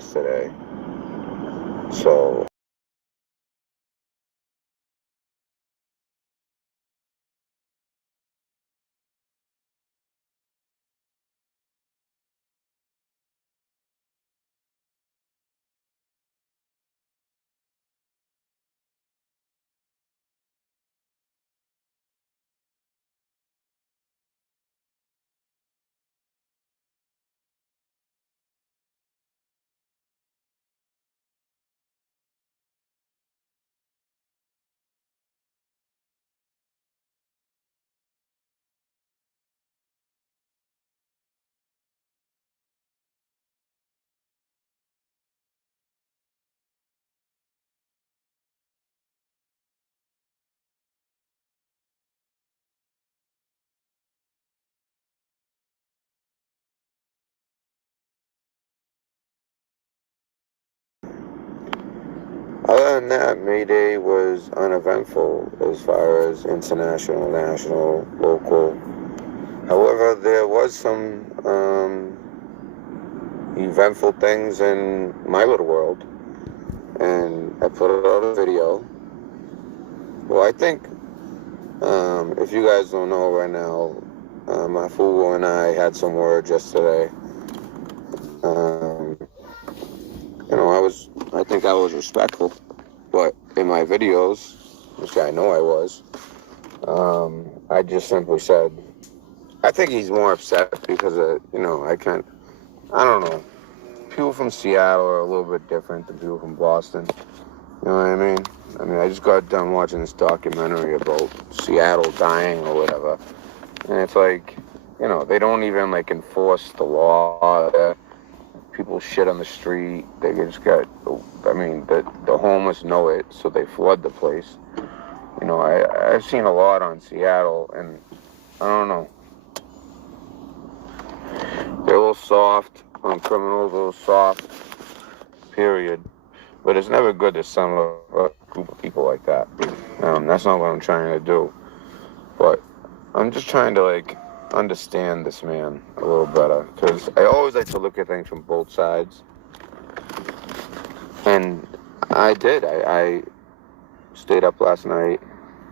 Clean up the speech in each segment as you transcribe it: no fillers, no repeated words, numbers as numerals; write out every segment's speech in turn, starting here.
yesterday. So other than that, May Day was uneventful as far as international, national, local. However, there was some eventful things in my little world, and I put out a video. Well, I think, if you guys don't know right now, my fool and I had some words yesterday. I think I was respectful, but in my videos, which I know I was, I just simply said, I think he's more upset because of, I don't know. People from Seattle are a little bit different than people from Boston. You know what I mean? I just got done watching this documentary about Seattle dying or whatever. And it's like, they don't even, enforce the law. People shit on the street. They just got, the homeless know it, so they flood the place. I've seen a lot on Seattle, and I don't know. They're a little soft on criminals, a little soft, period. But it's never good to sum up a group of people like that. That's not what I'm trying to do. But I'm just trying to, understand this man a little better. Because I always like to look at things from both sides. And I did. I stayed up last night.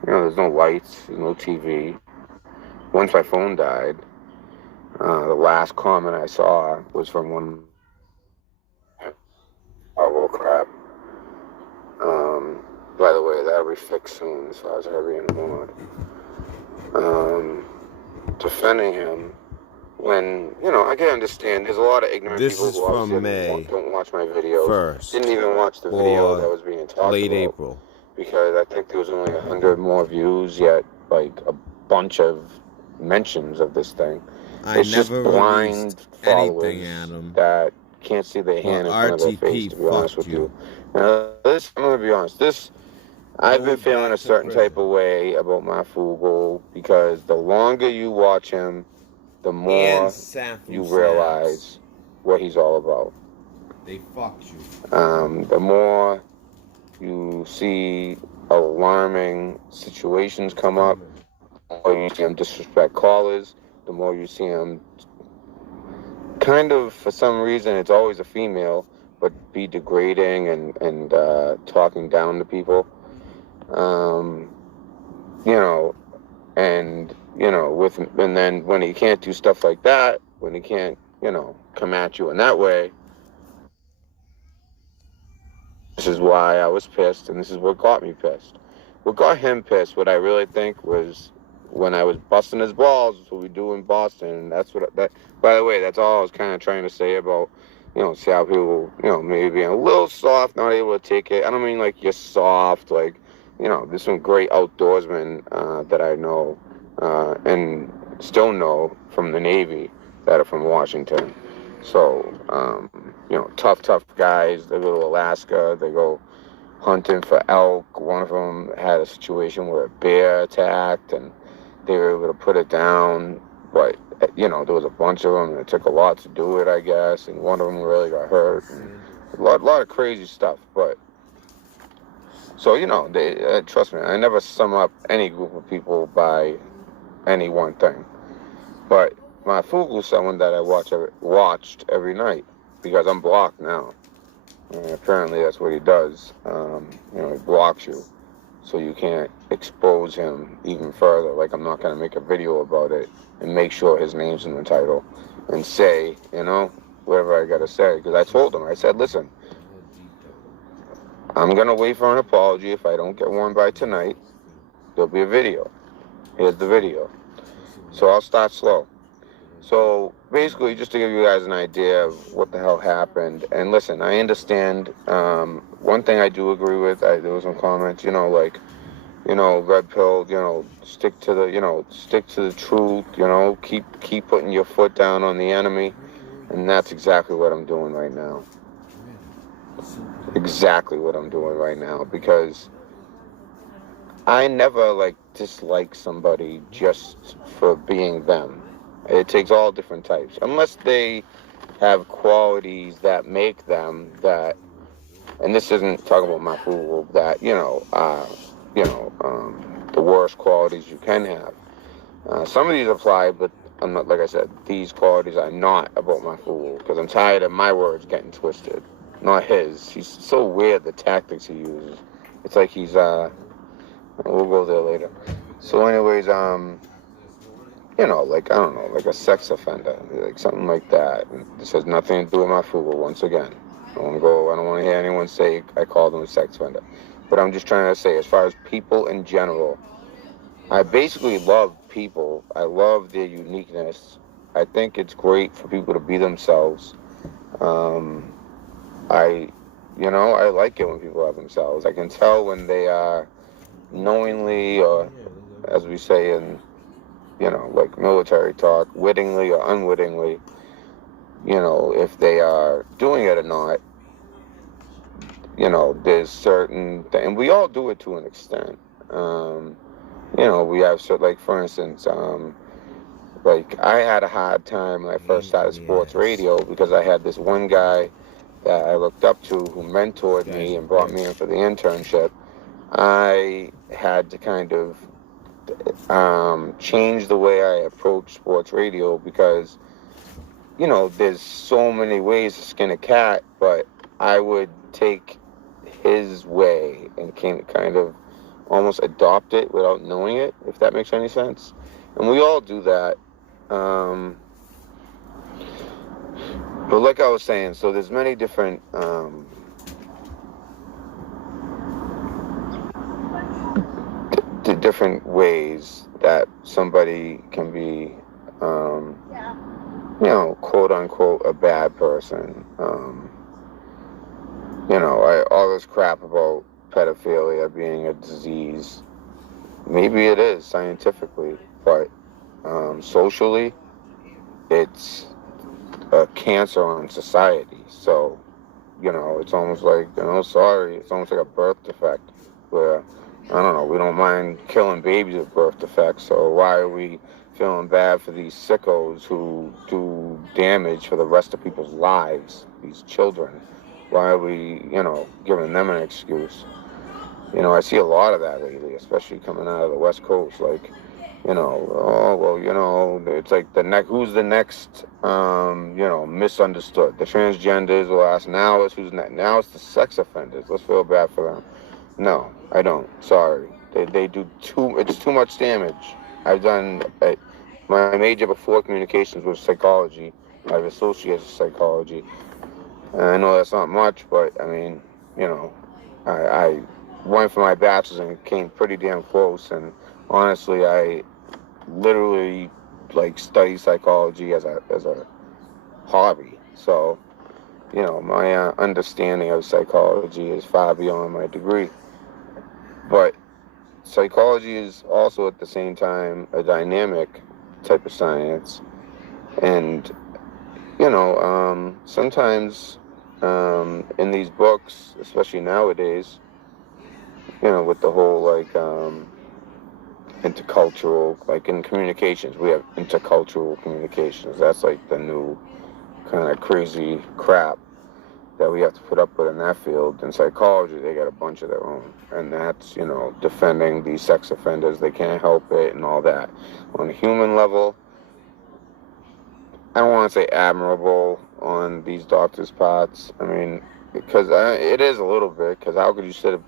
There's no lights, there's no TV. Once my phone died, the last comment I saw was from one. Oh, crap. By the way, that'll be fixed soon as far as I being mod. Defending him when, I can understand there's a lot of ignorant people who obviously don't watch my videos. Didn't even watch the video that was being talked late about. April. Because I think there was only 100 more views, yet a bunch of mentions of this thing. It's just blind followers that can't see their hand in front of their face, to be honest with you. Now, I'm going to be honest. I've been feeling a certain type of way about my Fugal because the longer you watch him, the more you realize what he's all about. They fucked you. The more you see alarming situations come up, the more you see him disrespect callers, the more you see him kind of, for some reason, it's always a female, but be degrading and talking down to people. And then when he can't do stuff like that, when he can't, come at you in that way, this is why I was pissed, and this is what got me pissed. What got him pissed, what I really think, was when I was busting his balls. That's what we do in Boston, and by the way, that's all I was kind of trying to say about, see how people, maybe being a little soft, not able to take it. I don't mean you're soft, there's some great outdoorsmen that I know and still know from the Navy that are from Washington. So, tough guys. They go to Alaska. They go hunting for elk. One of them had a situation where a bear attacked, and they were able to put it down. But, there was a bunch of them, and it took a lot to do it, I guess. And one of them really got hurt. And a lot of crazy stuff. But, so, trust me, I never sum up any group of people by any one thing. But my Fugu is someone that I watched every night because I'm blocked now. And apparently that's what he does. He blocks you, so you can't expose him even further. Like, I'm not going to make a video about it and make sure his name's in the title and say, whatever I got to say. Because I told him, I said, listen, I'm going to wait for an apology. If I don't get one by tonight, there'll be a video. Here's the video. So I'll start slow. So basically, just to give you guys an idea of what the hell happened. And listen, I understand. One thing I do agree with, there was some comments, red pill, stick to the truth, keep putting your foot down on the enemy. And that's exactly what I'm doing right now. Exactly what I'm doing right now, because I never dislike somebody just for being them. It takes all different types, unless they have qualities that make them that. And this isn't talking about my fool, that the worst qualities you can have. Some of these apply, but I'm not, like I said, these qualities are not about my fool, because I'm tired of my words getting twisted, not his. He's so weird, the tactics he uses. It's like he's we'll go there later. So anyways, I don't know, like a sex offender, like something like that. And this has nothing to do with my fool, once again. I don't want to hear anyone say I call them a sex offender. But I'm just trying to say, as far as people in general, I basically love people. I love their uniqueness. I think it's great for people to be themselves. I like it when people are themselves. I can tell when they are knowingly, or as we say in like military talk, wittingly or unwittingly, if they are doing it or not. There's certain and we all do it to an extent. We have for instance, I had a hard time when I first started sports radio, because I had this one guy that I looked up to who mentored me and brought me in for the internship. I had to kind of change the way I approach sports radio, because there's so many ways to skin a cat, but I would take his way and can kind of almost adopt it without knowing it, if that makes any sense. And we all do that. But like I was saying, so there's many different different ways that somebody can be quote unquote a bad person. All this crap about pedophilia being a disease, maybe it is scientifically, but socially, it's a cancer on society. So, it's almost like, it's almost like a birth defect, where, I don't know, we don't mind killing babies with birth defects, so why are we feeling bad for these sickos who do damage for the rest of people's lives, these children? Why are we, giving them an excuse? I see a lot of that lately, especially coming out of the West Coast, it's like who's the next, misunderstood. The transgenders will ask, now it's who's next. Now it's the sex offenders. Let's feel bad for them. No, I don't. Sorry. They do it's too much damage. I've done, my major before communications was psychology. I have associates in psychology. And I know that's not much, but I mean, I went for my bachelor's and came pretty damn close. And honestly, I literally study psychology as a hobby. So, my understanding of psychology is far beyond my degree. But psychology is also at the same time a dynamic type of science. And, sometimes in these books, especially nowadays, with the whole intercultural, in communications, we have intercultural communications. That's the new kind of crazy crap that we have to put up with in that field. In psychology, they got a bunch of their own, and that's defending these sex offenders. They can't help it and all that. On a human level, I don't want to say admirable on these doctors' parts. I mean, because it is a little bit, because how could you sit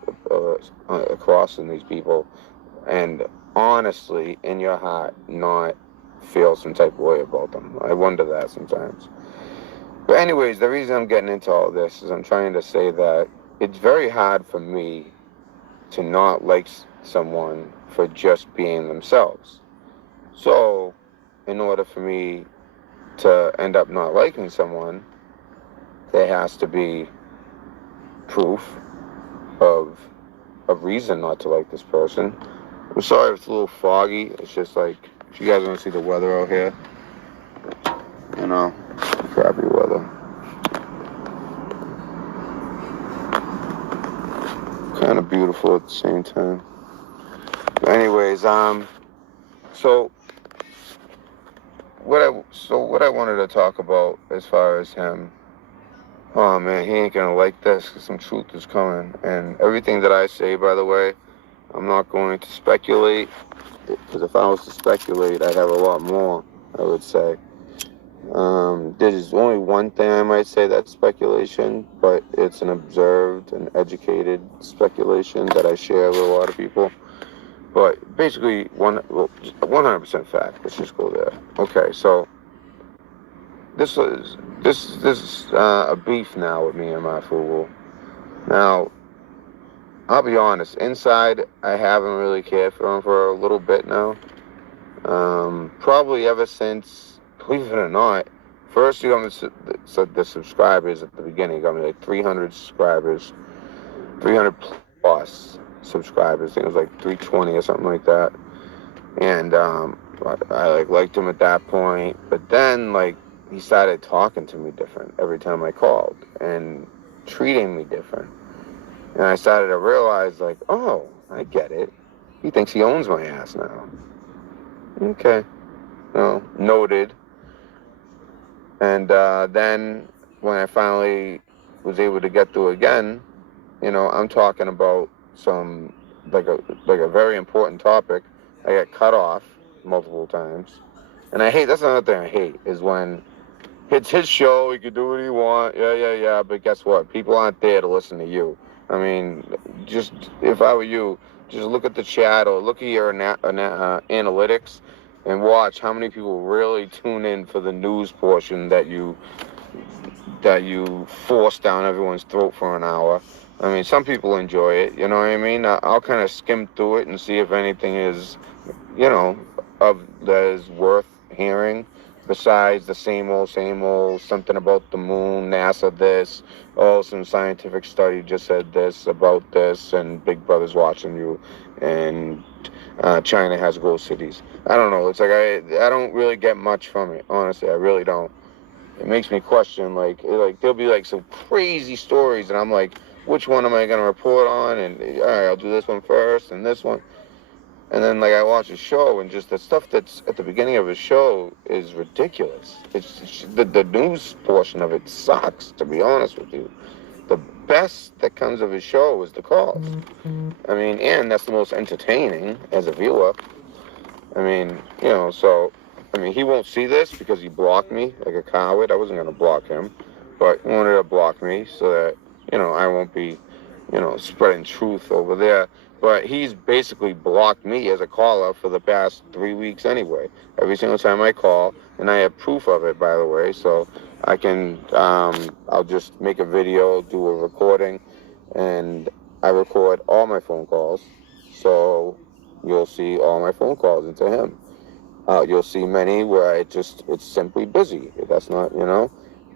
across from these people and honestly, in your heart, not feel some type of way about them? I wonder that sometimes. But anyways, the reason I'm getting into all this is I'm trying to say that it's very hard for me to not like someone for just being themselves. So, in order for me to end up not liking someone, there has to be proof of a reason not to like this person. I'm sorry if it's a little foggy. It's just like, if you guys want to see the weather out here, you know, crappy weather. Kind of beautiful at the same time. But anyways, so what I wanted to talk about as far as him. Oh man, he ain't gonna like this, because some truth is coming. And everything that I say, by the way, I'm not going to speculate, because if I was to speculate, I'd have a lot more, I would say. There's only one thing I might say that's speculation, but it's an observed and educated speculation that I share with a lot of people. But basically, 100% fact. Let's just go there. Okay, so this is a beef now with me and my fool. Now, I'll be honest. Inside, I haven't really cared for him for a little bit now. Probably ever since, believe it or not, first he got me the subscribers at the beginning. He got me like 300 subscribers, 300 plus subscribers. I think it was like 320 or something like that. And I liked him at that point. But then he started talking to me different every time I called and treating me different. And I started to realize, oh, I get it. He thinks he owns my ass now. Okay. Well, noted. And then when I finally was able to get through again, I'm talking about some, a very important topic. I got cut off multiple times. And that's another thing I hate, is when it's his show, he can do what he wants, yeah, but guess what? People aren't there to listen to you. I mean, just, if I were you, just look at the chat or look at your analytics and watch how many people really tune in for the news portion that you force down everyone's throat for an hour. I mean, some people enjoy it, you know what I mean? I'll kind of skim through it and see if anything is, that is worth hearing, besides the same old, something about the moon, NASA this, some scientific study just said this about this, and Big Brother's watching you, and China has ghost cities. I don't know. It's like I don't really get much from it, honestly. I really don't. It makes me question, there'll be some crazy stories, and I'm like, which one am I going to report on? And all right, I'll do this one first and this one. And then I watch a show, and just the stuff that's at the beginning of a show is ridiculous. It's the news portion of it sucks, to be honest with you. The best that comes of his show is the calls. I mean, and that's the most entertaining as a viewer. I mean, so, he won't see this because he blocked me like a coward. I wasn't going to block him, but he wanted to block me so that, I won't be, spreading truth over there. But he's basically blocked me as a caller for the past 3 weeks anyway. Every single time I call, and I have proof of it, by the way, so I can, I'll just make a video, do a recording, and I record all my phone calls, so you'll see all my phone calls into him. You'll see many where it's simply busy. That's not,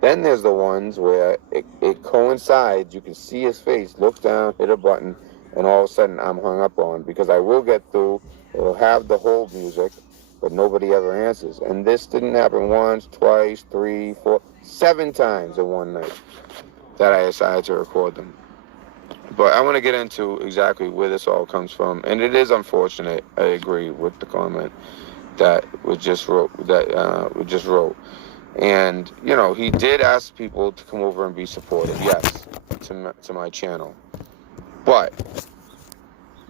Then there's the ones where it coincides. You can see his face, look down, hit a button, and all of a sudden I'm hung up on, because I will get through. It'll have the whole music, but nobody ever answers. And this didn't happen once, twice, 3, 4, 7 times in one night that I decided to record them. But I want to get into exactly where this all comes from. And it is unfortunate. I agree with the comment that we just wrote. And, he did ask people to come over and be supportive, yes, to my channel. But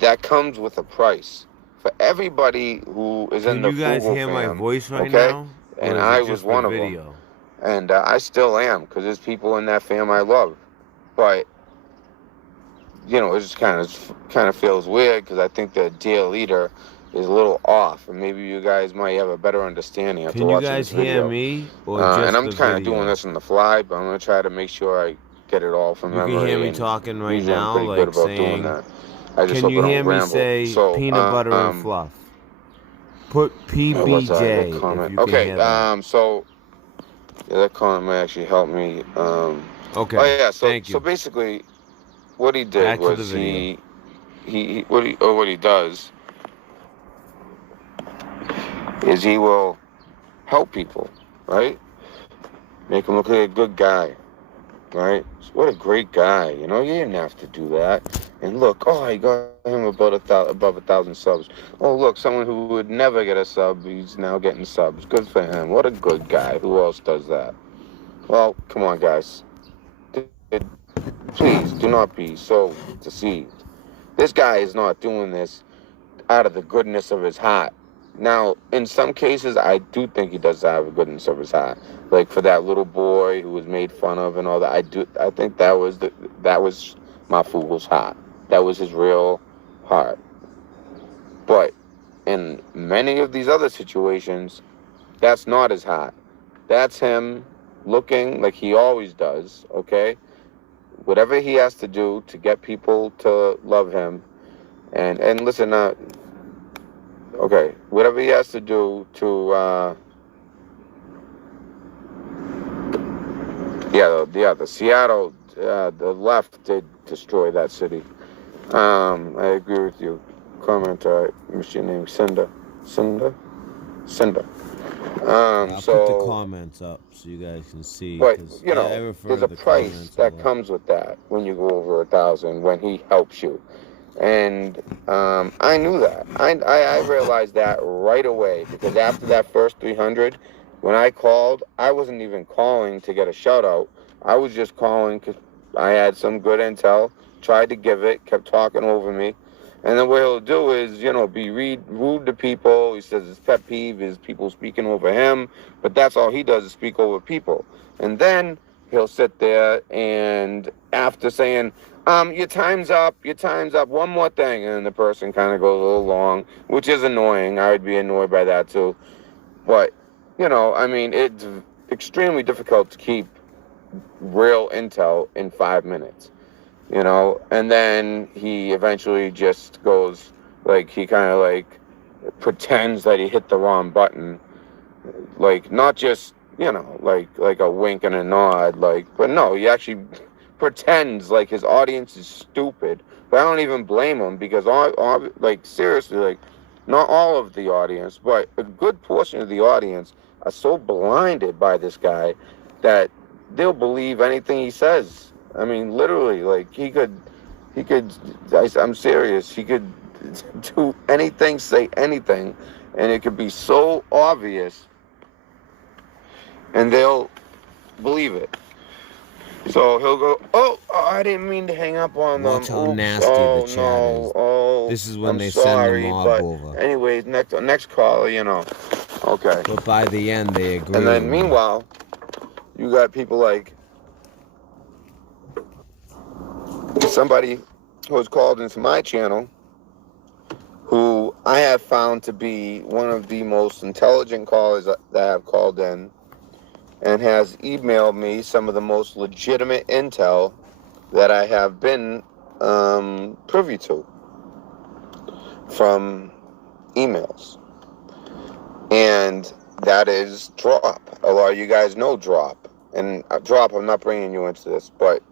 that comes with a price. For everybody who is in the Fugle fam. Can you guys hear my voice right okay? now? And I was one of them. And I still am, because there's people in that fam I love. But you know, it just kind of feels weird because I think the dear leader is a little off, and maybe you guys might have a better understanding after Can you watching guys this video. hear me or And just I'm the kind of doing video? this on the fly, but I'm gonna try to make sure I get it all from You can memory. hear me and talking right usually I'm now, pretty good like about doing saying, that. I just can hope you I hear don't me ramble. say So, peanut butter and fluff? Put what was that? That PBJ if comment? you can Okay. hear that. So yeah, that comment might actually help me. Oh Okay, yeah. thank So you. basically, what he did Back to the was video. what he does is he will help people, right? Make him look like a good guy, right? What a great guy, you know. You didn't have to do that. And look, oh, I got him above 1,000 subs. Oh, look, someone who would never get a sub, he's now getting subs. Good for him. What a good guy. Who else does that? Well, come on, guys. Please do not be so deceived. This guy is not doing this out of the goodness of his heart. Now, in some cases, I do think he does have a goodness of his heart. Like for that little boy who was made fun of and all that. I think that was Mafugo's heart. That was his real heart. But in many of these other situations, that's not his heart. That's him looking like he always does. Okay, whatever he has to do to get people to love him, and listen, okay, whatever he has to do to, the Seattle, the left did destroy that city. I agree with you. Commenter, machine name Cinder. I'll put the comments up so you guys can see. But I you know, refer there's to a the price comments that comes with that when you go over 1,000. When he helps you, and I knew that. I realized that right away because after that first 300, when I called, I wasn't even calling to get a shout out. I was just calling because I had some good intel. Tried to give it, kept talking over me. And then what he'll do is, you know, be rude to people. He says his pet peeve is people speaking over him, but that's all he does is speak over people. And then he'll sit there and after saying, your time's up, one more thing, and the person kind of goes a little long, which is annoying. I would be annoyed by that too. But, you know, I mean, it's extremely difficult to keep real intel in 5 minutes. You know, and then he eventually just goes, like, he kind of, like, pretends that he hit the wrong button. Like, not just, you know, like a wink and a nod, like, but no, he actually pretends like his audience is stupid. But I don't even blame him because, like, seriously, like, not all of the audience, but a good portion of the audience are so blinded by this guy that they'll believe anything he says. I mean, literally, like, I'm serious, he could do anything, say anything, and it could be so obvious, and they'll believe it. So he'll go, oh, I didn't mean to hang up on them. Watch how Oops, nasty the chat is. oh, This is when I'm they sorry, send the mob but over. anyways, next caller, you know. Okay. But by the end, they agree And then with meanwhile, you got people like somebody who has called into my channel who I have found to be one of the most intelligent callers that have called in and has emailed me some of the most legitimate intel that I have been privy to from emails. And that is Drop. A lot of you guys know Drop. And Drop, I'm not bringing you into this, but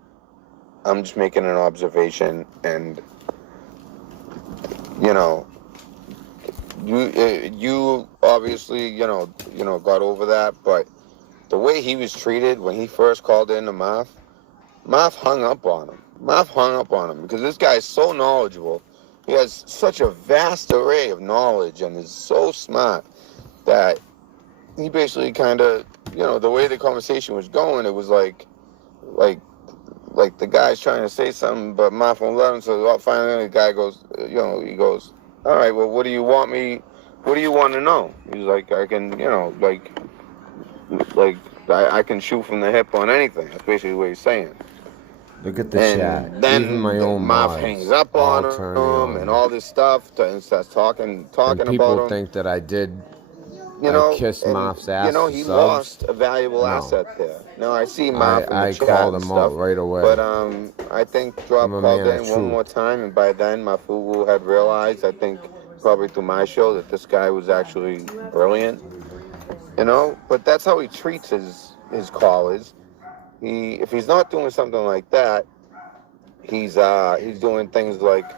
I'm just making an observation. And, you know, you obviously, you know, got over that, but the way he was treated when he first called in to MARF hung up on him. MARF hung up on him because this guy is so knowledgeable. He has such a vast array of knowledge and is so smart that he basically kind of, you know, the way the conversation was going, it was like the guy's trying to say something, but MARF won't let him. So finally the guy goes, you know, he goes, all right, well, what do you want to know? He's like, I can, you know, like I can shoot from the hip on anything. That's basically what he's saying. Look at the chat. And then Even my own MARF mods hangs up all on turning him on and me. all this stuff and starts talking And about people him. think that I kissed And MARF's ass for he subs. lost a valuable No. asset there. Now I see MARF in the I chat called and him out stuff, right away. but I think Drop I'm a called man of in one more truth. time, and by then Mafugu had realized, I think probably through my show, that this guy was actually brilliant. But that's how he treats his callers. If he's not doing something like that, he's doing things like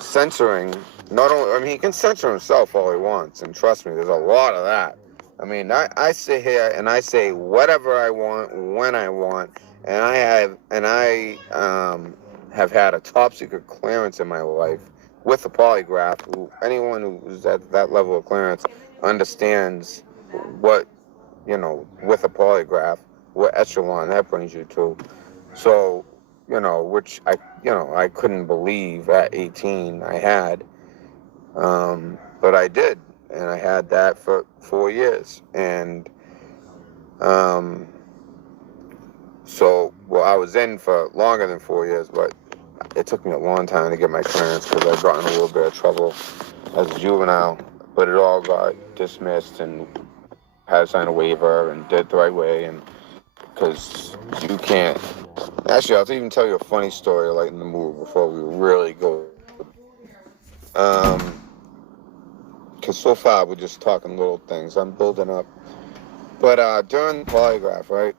censoring. Not only, I mean, he can censor himself all he wants, and trust me, there's a lot of that. I mean, I sit here and I say whatever I want when I want, and I have had a top secret clearance in my life with a polygraph. Anyone who's at that level of clearance understands what, with a polygraph, what echelon that brings you to. So, which I couldn't believe at 18 I had, but I did, and I had that for 4 years, and I was in for longer than 4 years, but it took me a long time to get my clearance because I got in a little bit of trouble as a juvenile, but it all got dismissed and had to sign a waiver and did it the right way, and because you can't. Actually, I'll even tell you a funny story to lighten the mood before we really go. Because so far we're just talking little things. I'm building up. But during the polygraph, right,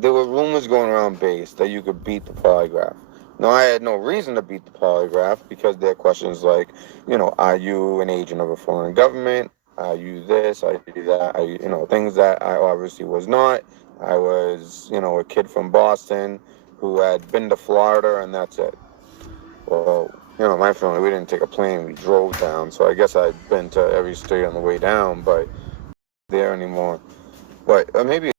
there were rumors going around base that you could beat the polygraph. Now, I had no reason to beat the polygraph because there are questions like, are you an agent of a foreign government? Are you this? Are you that? Are you, things that I obviously was not. I was, a kid from Boston who had been to Florida, and that's it. Well, my family, we didn't take a plane, we drove down, so I guess I'd been to every state on the way down, but there anymore. But maybe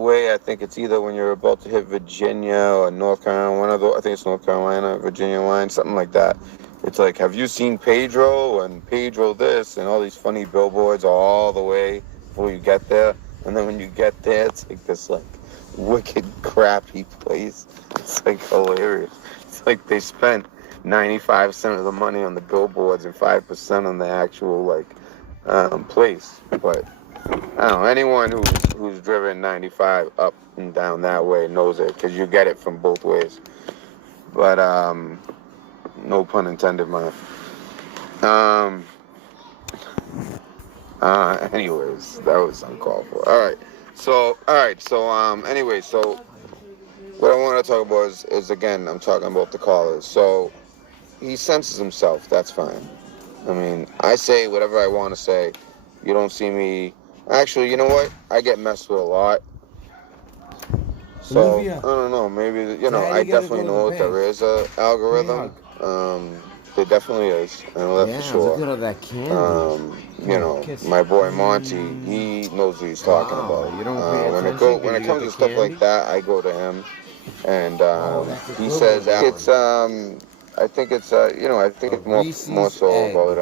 way, I think it's either when you're about to hit Virginia or North Carolina, one of those, I think it's North Carolina, Virginia line, something like that. It's like, have you seen Pedro and Pedro this and all these funny billboards all the way before you get there? And then when you get there, it's like this wicked crappy place. It's like hilarious. It's like they spent 95% of the money on the billboards and 5% on the actual place. But I don't know, anyone who's driven 95 up and down that way knows it, because you get it from both ways. But no pun intended, man. Anyways, that was uncalled for. Anyway, so what I want to talk about is again, I'm talking about the callers. So he censors himself, that's fine. I mean, I say whatever I want to say. You don't see me. Actually, you know what? I get messed with a lot. So, Olivia, I don't know. Maybe, I definitely know that there is a algorithm. There definitely is. I know that for sure. Look at all that candy. My boy Monty, he knows what he's talking about. You don't pay attention When it comes to stuff like that, I go to him, and he says I think it's more so about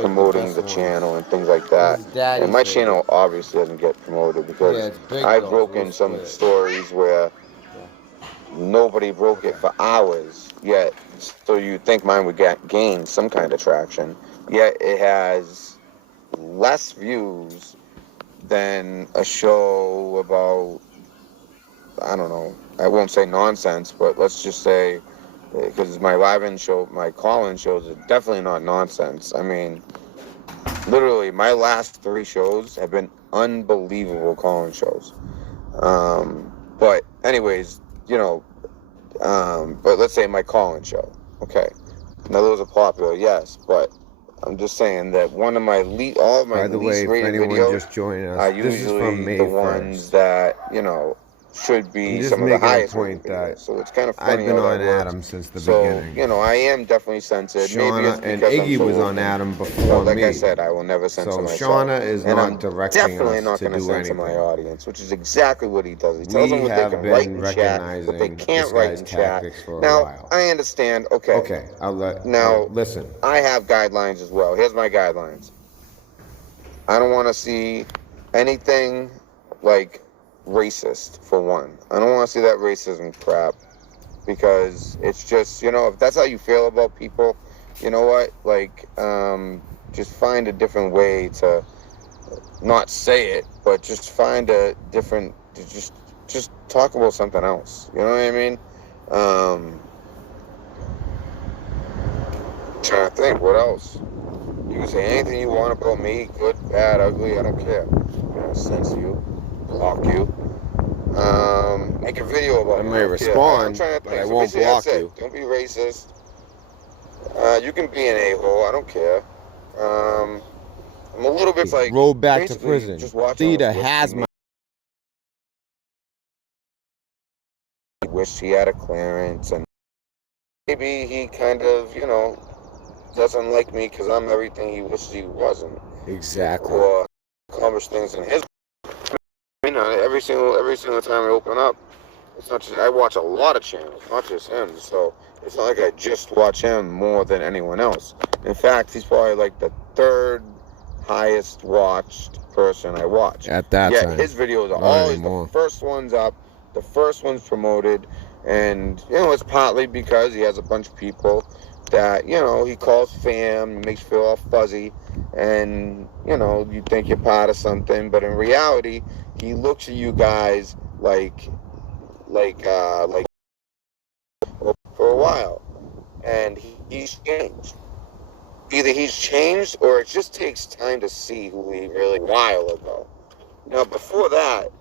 promoting the channel and things like that. And my channel obviously doesn't get promoted because I've broken some stories where nobody broke it for hours yet. So you think mine would gain some kind of traction, yet it has less views than a show about, I don't know, I won't say nonsense, but let's just say, because my live-in show, my call-in shows are definitely not nonsense. I mean, literally, my last 3 shows have been unbelievable call-in shows. But anyways, but let's say my call-in show, okay. Now those are popular, yes, but I'm just saying that one of my all of my least rated videos just joined us, are usually the ones that, should be some of the highest rated videos. So it's kind of funny. I've been how on that works. Adam since the beginning. I am definitely censored. Maybe it's Shawnna and because Iggy I'm so was on open. Adam But before like me. I said, I will never censor So myself. Shawnna is and not I'm directing definitely us not to going to do censor my anything. audience, which is exactly what he does. He tells them what they have can been write in chat, recognizing what they can't this write guy's in chat. tactics for a Now, while. I understand. Okay. Now, listen. I have guidelines as well. Here's my guidelines. I don't want to see anything like racist, for one. I don't want to see that racism crap, because it's just, you know, if that's how you feel about people, you know what? Like, just find a different way to not say it, but just find a different, just talk about something else. You know what I mean? Trying to think, what else? You can say anything you want about me, good, bad, ugly, I don't care. I don't censor you, block you. Make a video about it. I may respond, but I won't block you. Don't be racist. You can be an a-hole, I don't care. I'm a little bit like, roll back to prison. Just watch Theater has my. He wished he had a clearance, and maybe he kind of, you know, doesn't like me because I'm everything he wished he wasn't. Exactly. Or accomplish things in his. You know, every single time I open up, it's not just, I watch a lot of channels, not just him. So it's not like I just watch him more than anyone else. In fact, he's probably like the third highest watched person I watch. At that time. His videos are Not always anymore. the first ones up, the first ones promoted, and you know, it's partly because he has a bunch of people that, you know, he calls fam, makes you feel all fuzzy, and you know, you think you're part of something, but in reality, he looks at you guys like for a while, and he's changed. Either he's changed, or it just takes time to see who he really was a while ago. Now, before that,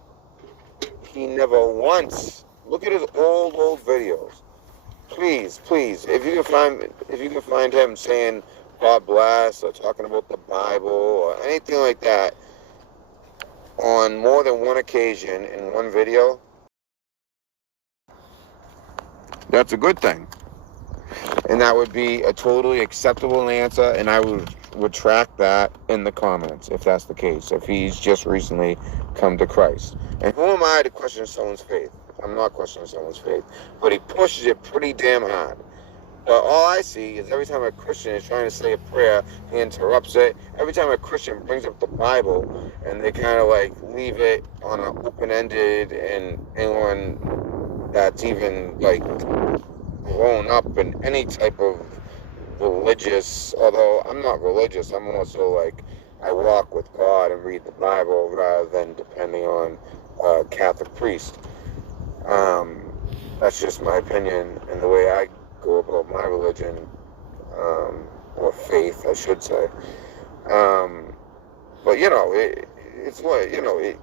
he never once. Look at his old videos. Please, if you can find him saying God bless or talking about the Bible or anything like that on more than one occasion in one video, that's a good thing. And that would be a totally acceptable answer, and I would retract that in the comments if that's the case, if he's just recently come to Christ. And who am I to question someone's faith? I'm not questioning someone's faith, but he pushes it pretty damn hard. But all I see is every time a Christian is trying to say a prayer, he interrupts it. Every time a Christian brings up the Bible, and they kind of like leave it on an open-ended, and anyone that's even like grown up in any type of religious, although I'm not religious, I'm also like, I walk with God and read the Bible rather than depending on a Catholic priest. That's just my opinion and the way I go about my religion, or faith, I should say. But you know, it's what, you know, it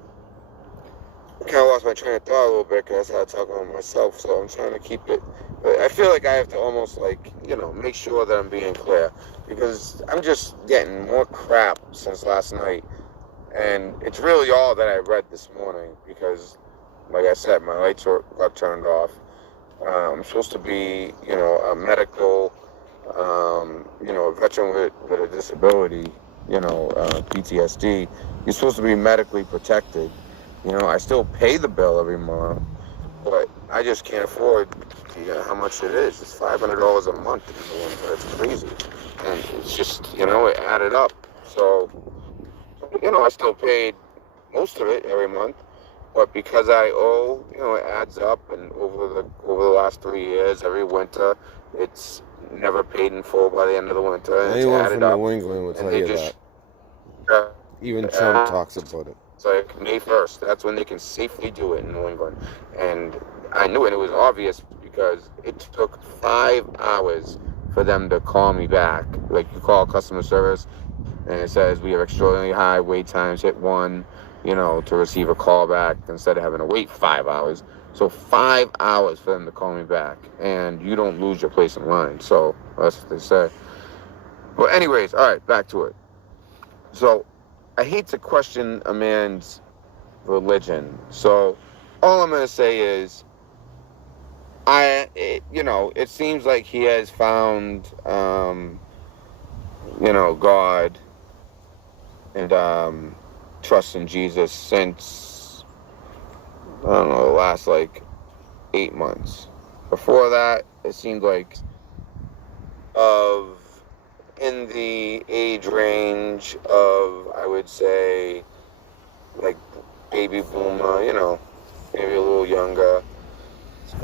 kind of lost my train of thought a little bit because I started talking about myself, so I'm trying to keep it. But I feel like I have to almost like, you know, make sure that I'm being clear, because I'm just getting more crap since last night, and it's really all that I read this morning because, like I said, my lights got turned off. I'm supposed to be, you know, a medical, you know, a veteran with a disability, you know, PTSD. You're supposed to be medically protected. You know, I still pay the bill every month, but I just can't afford, you know, how much it is. It's $500 a month. That's crazy. And it's just, you know, it added up. So, you know, I still paid most of it every month. But because I owe, you know, it adds up, and over the last 3 years, every winter, it's never paid in full by the end of the winter. And Anyone it's from added up, New England will tell and they you just, that. Even Trump talks about it. It's like May 1st. That's when they can safely do it in New England. And I knew it. It was obvious because it took 5 hours for them to call me back. Like, you call customer service, and it says we have extraordinarily high wait times. Hit 1. You know, to receive a call back instead of having to wait 5 hours. So 5 hours for them to call me back, and you don't lose your place in line. So that's what they say. But anyways, all right, back to it. So I hate to question a man's religion. So all I'm gonna say is, you know, it seems like he has found, you know, God and trust in Jesus since, I don't know, the last like 8 months. Before that, it seemed like in the age range of, I would say, like baby boomer, you know, maybe a little younger. He's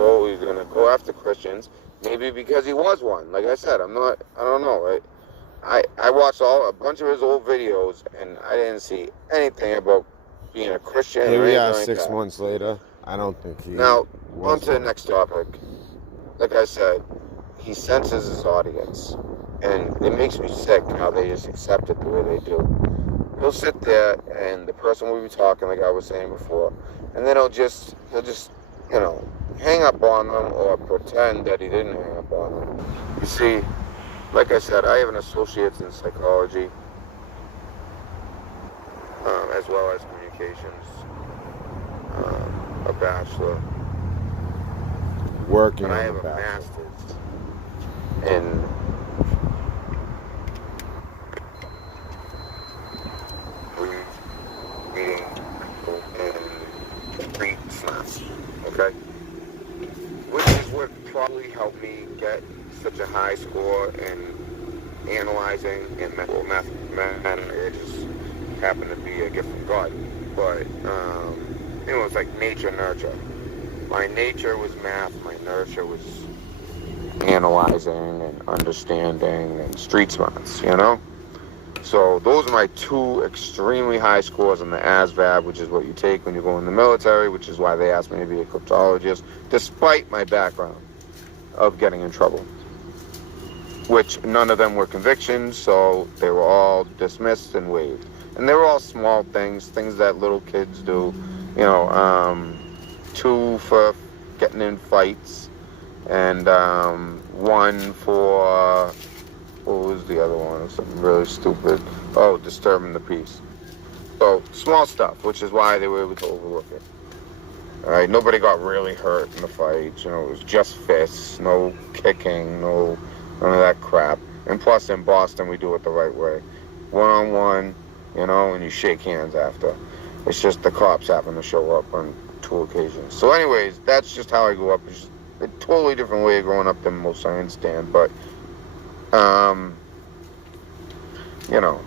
gonna go after Christians, maybe because he was one. Like I said, I don't know, right? I watched a bunch of his old videos, and I didn't see anything about being a Christian Here or we anything are like 6 that. months later. I don't think he Now, on was to the one. next topic. Like I said, he senses his audience, and it makes me sick how they just accept it the way they do. He'll sit there, and the person will be talking, like I was saying before, and then he'll just, you know, hang up on them or pretend that he didn't hang up on them. You see, like I said, I have an associate's in psychology, as well as communications, a bachelor, Working and I on have the a bachelor. master's in reading and street smarts, okay? Which is what probably helped me get such a high score in analyzing and math. It just happened to be a gift from God. But, it's like nature, nurture. My nature was math, my nurture was analyzing and understanding and street smarts, you know? So those are my two extremely high scores on the ASVAB, which is what you take when you go in the military, which is why they asked me to be a cryptologist, despite my background of getting in trouble. Which none of them were convictions, so they were all dismissed and waived. And they were all small things that little kids do, 2 for getting in fights, and 1 for, what was the other one? Something really stupid. Oh, disturbing the peace. So, small stuff, which is why they were able to overlook it. All right, nobody got really hurt in the fight. It was just fists, no kicking, none of that crap. And plus, in Boston, we do it the right way. One-on-one, and you shake hands after. It's just the cops happen to show up on 2 occasions. So anyways, that's just how I grew up. It's just a totally different way of growing up than most I understand. But,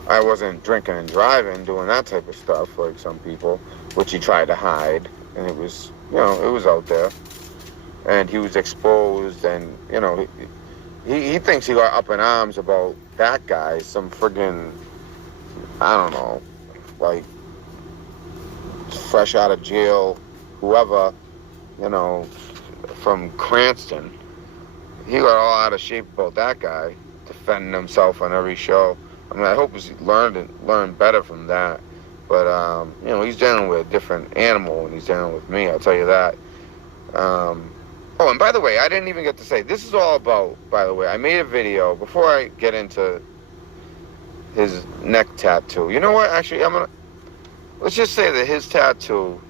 I wasn't drinking and driving, doing that type of stuff like some people, which he tried to hide. And it was, it was out there. And he was exposed, and, he thinks he got up in arms about that guy, some friggin', I don't know, like, fresh out of jail, whoever, from Cranston. He got all out of shape about that guy, defending himself on every show. I hope he learned better from that. But, he's dealing with a different animal when he's dealing with me, I'll tell you that. Oh, and by the way, I didn't even get to say, this is all about, by the way, I made a video, before I get into his neck tattoo. You know what, actually, let's just say that his tattoo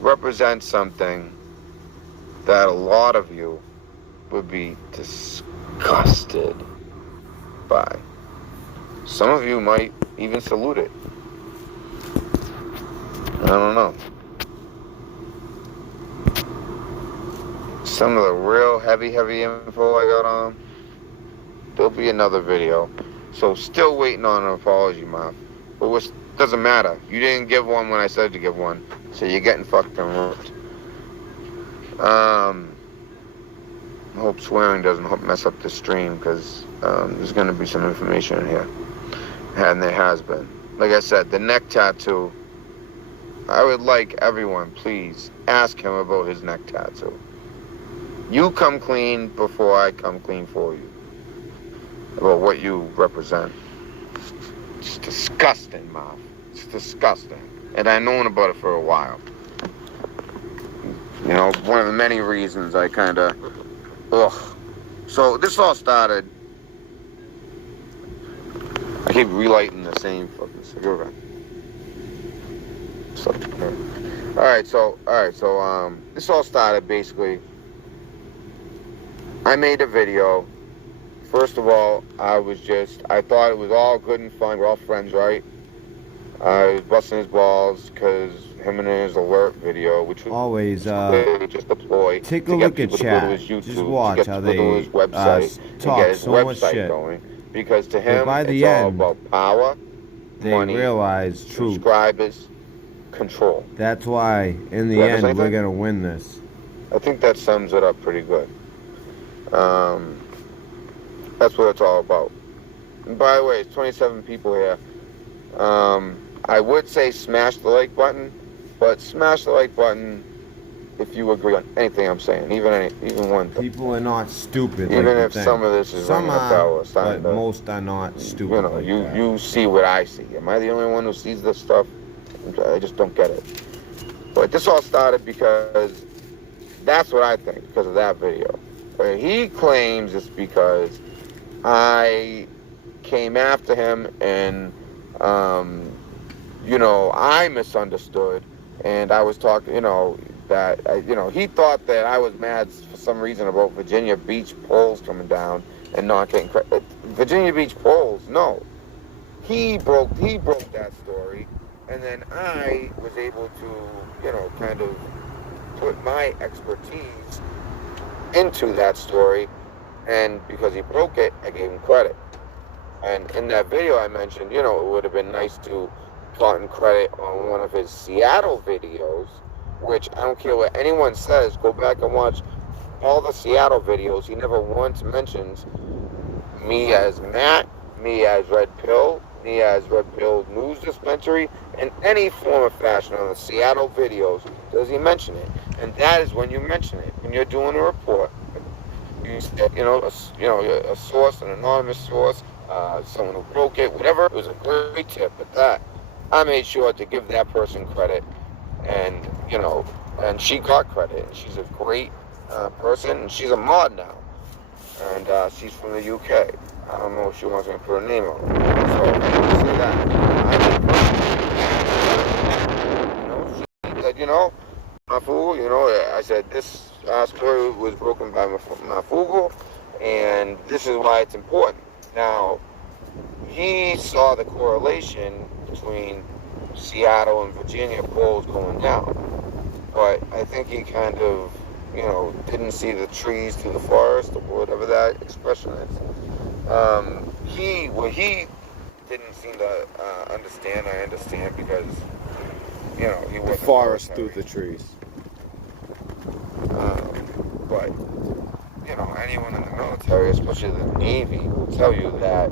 represents something that a lot of you would be disgusted by. Some of you might even salute it. I don't know. Some of the real heavy info I got on him, there'll be another video. So still waiting on an apology, MARF. But doesn't matter. You didn't give one when I said to give one. So you're getting fucking ripped. I hope swearing doesn't mess up the stream, because there's going to be some information in here. And there has been. Like I said, the neck tattoo, I would like everyone, please, ask him about his neck tattoo. You come clean before I come clean for you. About what you represent. It's disgusting, MARF. It's disgusting. And I've known about it for a while. One of the many reasons I kind of, So this all started, I keep relighting the same fucking cigarette. Alright, so this all started basically, I made a video. First of all, I thought it was all good and fun. We're all friends, right? I was busting his balls because him and his alert video, which was always clearly just a ploy take a to get look at people to go to his chat. YouTube, Just watch to get how people to go to his website, and talk get his so much website shit. going. Because to him, by the it's all end, about power, they money, realize truth. subscribers, control. That's why, in the end, we're gonna win this. I think that sums it up pretty good. That's what it's all about. And by the way, it's 27 people here. I would say smash the like button, but smash the like button if you agree on anything I'm saying, even one thing. People are not stupid. Even like if some of this is ringing a bell or something. But most are not stupid. You know, you see what I see. Am I the only one who sees this stuff? I just don't get it. But this all started because that's what I think, because of that video. But he claims it's because I came after him and, you know, I misunderstood, and I was talking, you know, that, he thought that I was mad for some reason about Virginia Beach polls coming down and not getting credit. Virginia Beach polls, no. He broke that story, and then I was able to, you know, kind of put my expertise into that story, and because he broke it, I gave him credit. And in that video I mentioned, you know, it would have been nice to gotten credit on one of his Seattle videos, which I don't care what anyone says, go back and watch all the Seattle videos. He never once mentions me as Matt, me as Red Pill, me as Red Pill News Dispensary, in any form or fashion on the Seattle videos does he mention it. And that is when you mention it, when you're doing a report. You say, you know, a source, an anonymous source, someone who broke it, whatever. It was a great tip, but that I made sure to give that person credit, and you know, and she got credit. And she's a great person, and she's a mod now, and she's from the UK. I don't know if she wants me to put her name on it. So I say that. You know, she said, you know, Mafugo, you know, I said this story was broken by Mafugo, and this is why it's important. Now, he saw the correlation between Seattle and Virginia polls going down, but I think he kind of, you know, didn't see the trees through the forest, or whatever that expression is. He didn't seem to understand. I understand, because, you know, he wasn't the forest through the trees. But, you know, anyone in the military, especially the Navy, will tell you that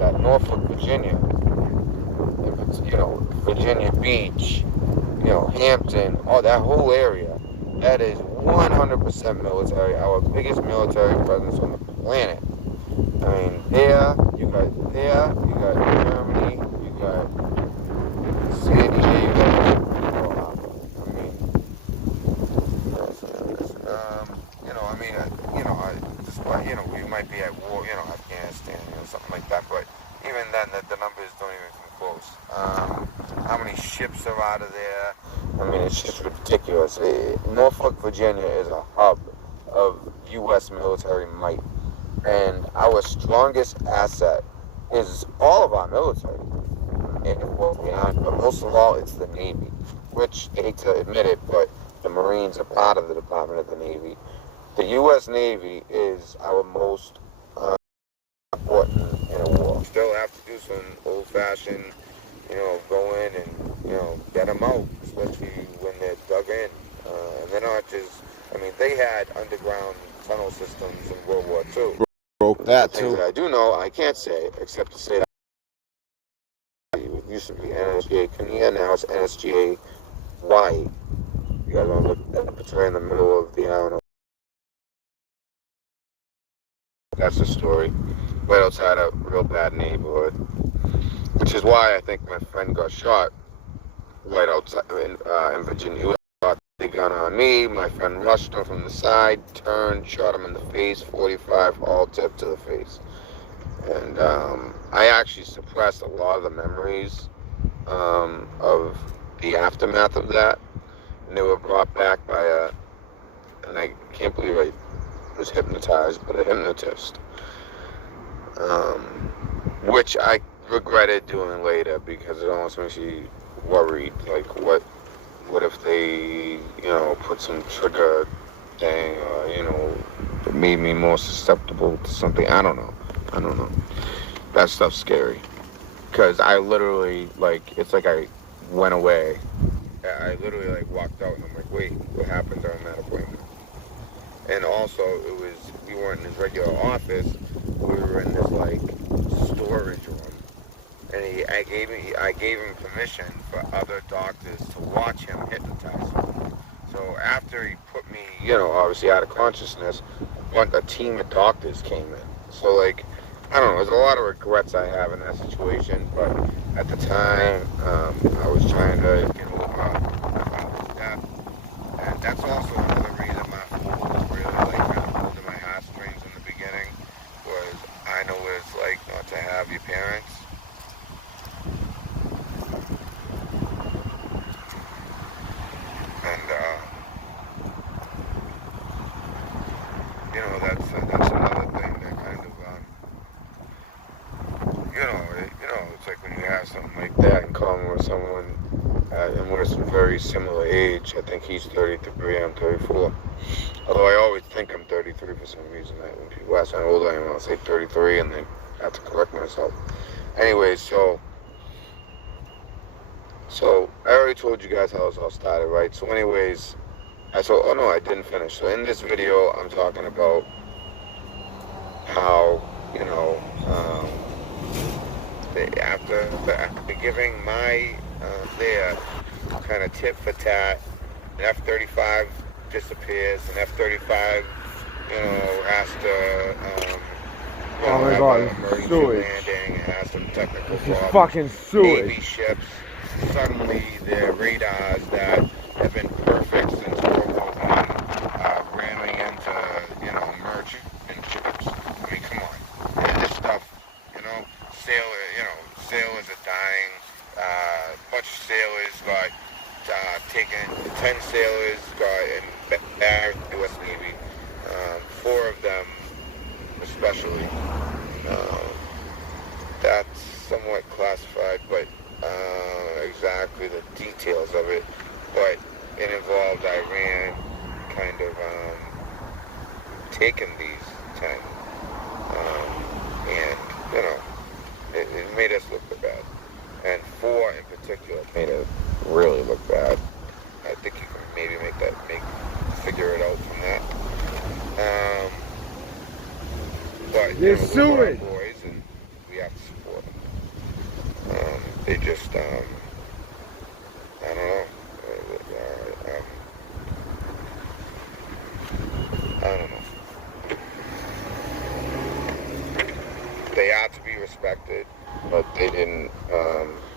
that Norfolk, Virginia, if it's, you know, Virginia Beach, you know, Hampton, all that whole area, that is 100% military, our biggest military presence on the planet. I mean, you got Germany, you got San Diego, I mean, you know, I mean, despite, you know, we might be at war, you know, Afghanistan, you know, something like that, but even then, the numbers don't even come close. How many ships are out of there? I mean, it's just ridiculous. Norfolk, Virginia is a hub of U.S. military might, and our strongest asset is all of our military. But most of all, it's the Navy, which I hate to admit it, but the Marines are part of the Department of the Navy. The U.S. Navy is our most important in a war. Still have to do some old-fashioned, you know, go in and, you know, get them out, especially when they're dug in. And they're not just, I mean, they had underground tunnel systems in World War II. Broke that Things too. that I do know, I can't say, except to say that it used to be NSGA Kania, now it's NSGA Y. You guys want to look at the picture in the middle of the island. That's the story. Right outside a real bad neighborhood, which is why I think my friend got shot right outside in Virginia. He got the gun on me. My friend rushed him from the side, turned, shot him in the face, 45, all tip to the face. And I actually suppressed a lot of the memories of the aftermath of that. And they were brought back by and I can't believe I was hypnotized, but a hypnotist. Which I regretted doing later, because it almost makes you worried, like what if they, you know, put some trigger thing, or, you know, made me more susceptible to something. I don't know. That stuff's scary, because I literally, like, it's like I went away I literally like walked out and I'm like, wait, what happened during that appointment? And also, we weren't in his regular office. We were in this like storage room, and I gave him permission for other doctors to watch him hypnotize me. So after he put me, obviously out of consciousness, a team of doctors came in. So like, I don't know. There's a lot of regrets I have in that situation, but at the time, I was trying to get over my father's death, and that's also another reason my fool really like kind of pulled in my heartstrings in the beginning. Was I know what it's like not to have your parents. And that's another thing that kind of it's like when you have something like that in common with someone, and we're some very similar age. I think he's 33, I'm 34. Although I always think I'm 33 for some reason. When people ask me how old I am, I'll say 33, and then I have to correct myself. Anyways, so I already told you guys how this all started, right? So anyways, oh no, I didn't finish. So in this video, I'm talking about how, after giving my their kind of tit for tat, an F-35 disappears, an F-35, has to, oh my god, emergency sewage. landing, and has some technical This is problems. fucking sewage. Navy ships, suddenly their radars that have been perfect since World War I, ramming into, merchant ships. I mean, come on. And this stuff, sailors are dying. A bunch of sailors got taken. 10 sailors got embarrassed in the U.S. Navy. 4 of them, especially. That's somewhat classified, but exactly the details of it. But it involved Iran kind of taking these 10, and it made us look bad. And 4 in particular made it really look bad. I think you can maybe figure it out from that. But You're we're sewage. boys, and we have to support them. They just, I don't know. I don't know. They are to be respected, but they didn't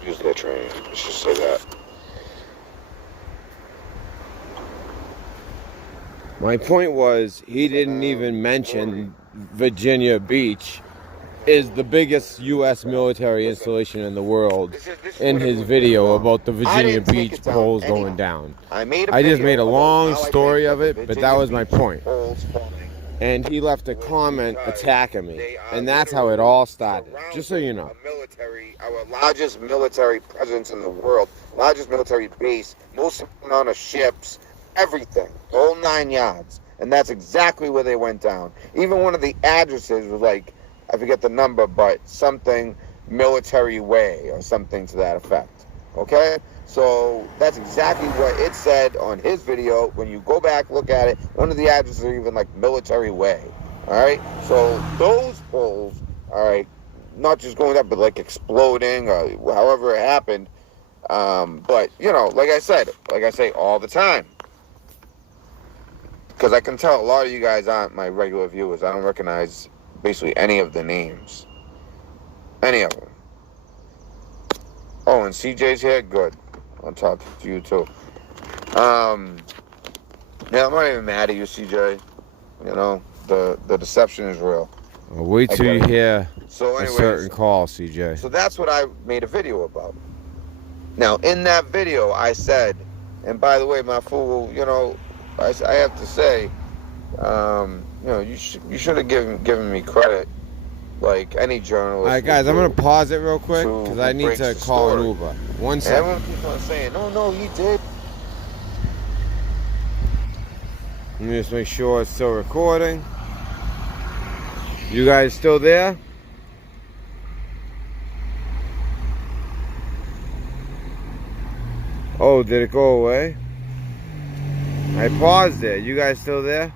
use their training. Let's just say that. My point was, he didn't even mention Virginia Beach is the biggest U.S. military installation in the world in his video about the Virginia Beach poles going down. I just made a long story of it, but that was my point. And he left a comment attacking me, and that's how it all started, just so you know. Our largest military presence in the world, largest military base, most amount of ships, everything, the whole 9 yards. And that's exactly where they went down. Even one of the addresses was like, I forget the number, but something military way or something to that effect. Okay? So that's exactly what it said on his video. When you go back, look at it, one of the addresses are even like military way. Alright? So those poles, alright, not just going up, but like exploding or however it happened. But, like I say all the time. Because I can tell a lot of you guys aren't my regular viewers. I don't recognize basically any of the names. Any of them. Oh, and CJ's here? Good. I'll talk to you too. Yeah, I'm not even mad at you, CJ. The deception is real. Well, wait till you hear a certain call, CJ. So that's what I made a video about. Now, in that video, I said, and by the way, my fool, I have to say, you should have given me credit, like any journalist. All right, guys, I'm gonna pause it real quick because I need to call an Uber. 1 second. Everyone keeps on saying, no, he did. Let me just make sure it's still recording. You guys still there? Oh, did it go away? I paused it. You guys still there?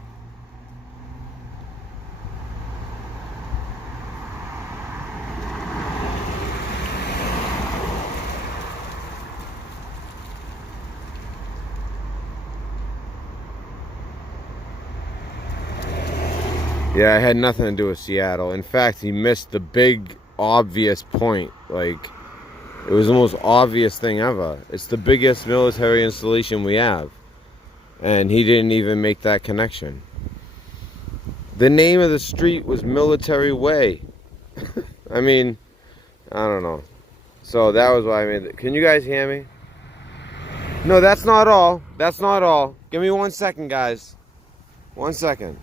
Yeah, I had nothing to do with Seattle. In fact, he missed the big, obvious point. Like, it was the most obvious thing ever. It's the biggest military installation we have. And he didn't even make that connection. The name of the street was Military Way. I mean, I don't know. So that was why I made it. Can you guys hear me? No, that's not all. That's not all. Give me 1 second, guys. 1 second.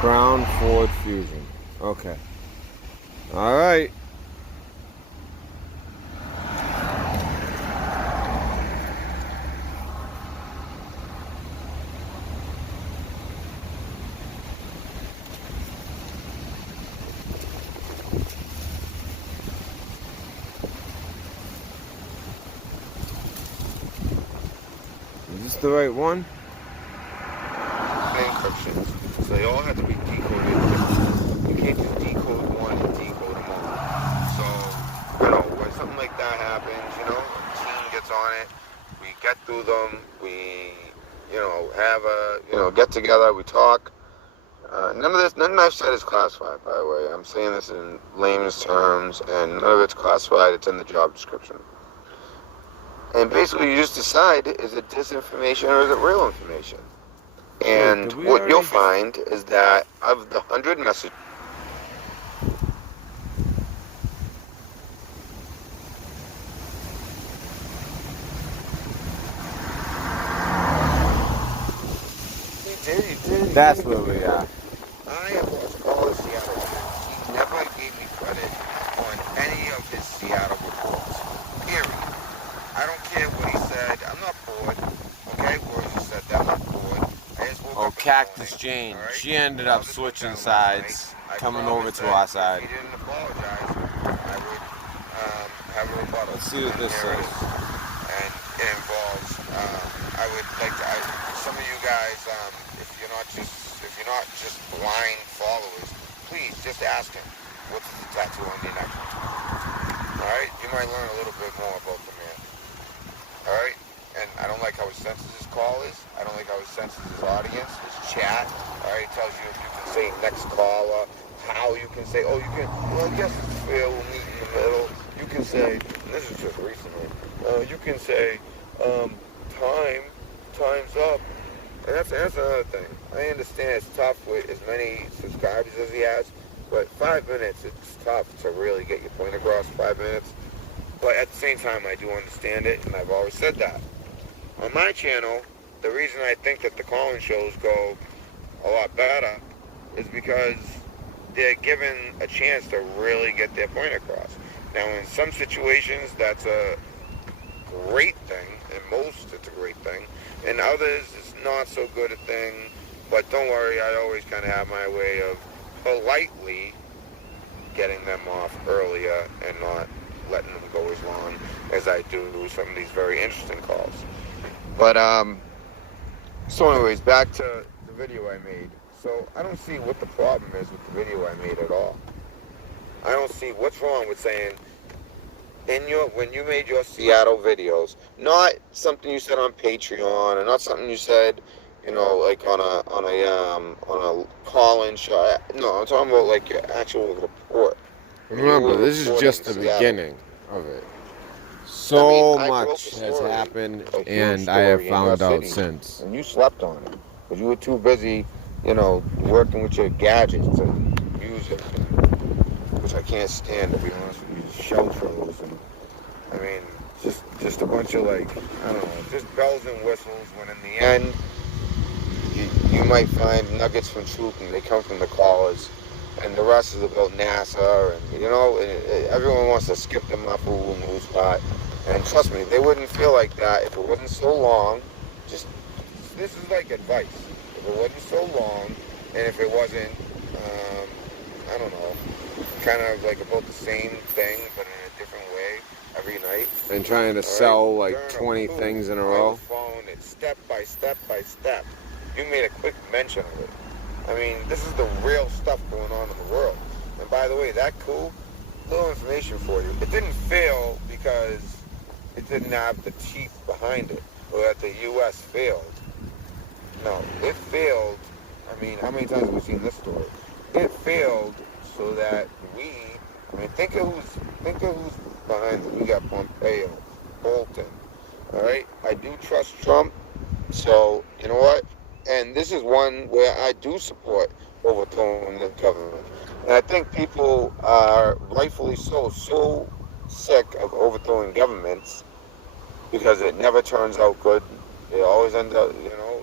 Brown Ford Fusion. Okay. All right. Is this the right one? Encryptions. So they all have to be decoded differently. You can't just decode one and decode them all. So, when something like that happens, a team gets on it, we get through them, we, have a, get together, we talk. None I've said is classified, by the way. I'm saying this in layman's terms, and none of it's classified. It's in the job description. And basically, you just decide, is it disinformation or is it real information? And what you'll find is that of the 100 messages, he did. That's where we are. I have lost all his Seattle reports. He never gave me credit on any of his Seattle reports. Period. I don't care what he said. I'm not bored. Okay, Rosie said that. I'm not bored. I just woke up in the Cactus morning, Jane. all right? She ended up switching sides, coming over to our side. If he didn't apologize, I would have a rebuttal. Let's see what this Here it says. is. And it involves, I would like to, some of you guys, if you're not just blind followers, please just ask him, what's the tattoo on your neck? All right, you might learn a little bit more about the man. All right, and I don't like how he senses his callers. I don't like how he senses his audience, his chat. All right, it tells you if you can say next caller, how you can say, well, I guess it's fair, we'll meet in the middle. You can say, and this is just recently, you can say, time's up. And that's another thing. I understand it's tough with as many subscribers as he has, but 5 minutes, it's tough to really get your point across, 5 minutes. But at the same time, I do understand it, and I've always said that. On my channel, the reason I think that the call-in shows go a lot better is because they're given a chance to really get their point across. Now, in some situations, that's a great thing. In most, it's a great thing. In others, it's not so good a thing. But don't worry, I always kind of have my way of politely getting them off earlier and not letting them go as long as I do some of these very interesting calls. But so anyways, back to the video I made. So I don't see what the problem is with the video I made at all. I don't see what's wrong with saying when you made your Seattle videos, not something you said on Patreon, and not something you said, like on a call-in show. No, I'm talking about like your actual report. Remember, this is just the beginning of it. So much has happened, and I have found out since. And you slept on it because you were too busy, working with your gadgets and music, which I can't stand, to be honest with you. Show shows and just a bunch of I don't know, just bells and whistles. When in the end, you might find nuggets from truth, and they come from the callers. And the rest is about NASA, and everyone wants to skip the Mafu news spot. And trust me, they wouldn't feel like that if it wasn't so long. This is like advice. If it wasn't so long, and if it wasn't, I don't know, kind of like about the same thing, but in a different way every night. And trying to sell like 20 things in a row. Phone, it's step by step by step. You made a quick mention of it. This is the real stuff going on in the world. And by the way, that cool? Little information for you. It didn't fail because it didn't have the teeth behind it, or that the U.S. failed. No, it failed. How many times have we seen this story? It failed so that think of who's behind it. We got Pompeo, Bolton. All right? I do trust Trump, so you know what? And this is one where I do support overthrowing the government. And I think people are rightfully so sick of overthrowing governments because it never turns out good. It always ends up,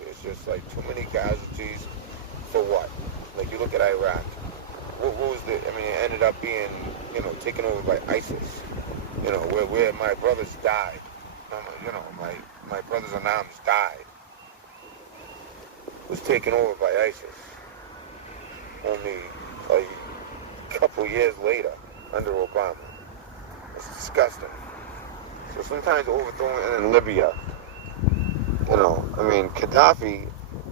it's just like too many casualties for what? Like you look at Iraq. What was it ended up being, taken over by ISIS. Where my brothers died. My brothers in arms died. Was taken over by ISIS only a couple years later under Obama. It's disgusting. So sometimes overthrowing in Libya, Gaddafi,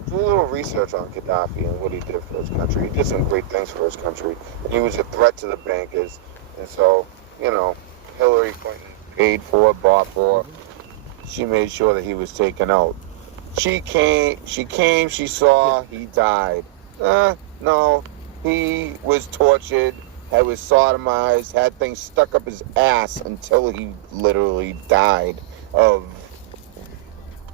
do a little research on Gaddafi and what he did for his country. He did some great things for his country. He was a threat to the bankers, and so, Hillary Clinton paid for, bought for. She made sure that he was taken out. She came, she saw, he died. No, he was tortured, was sodomized, had things stuck up his ass until he literally died of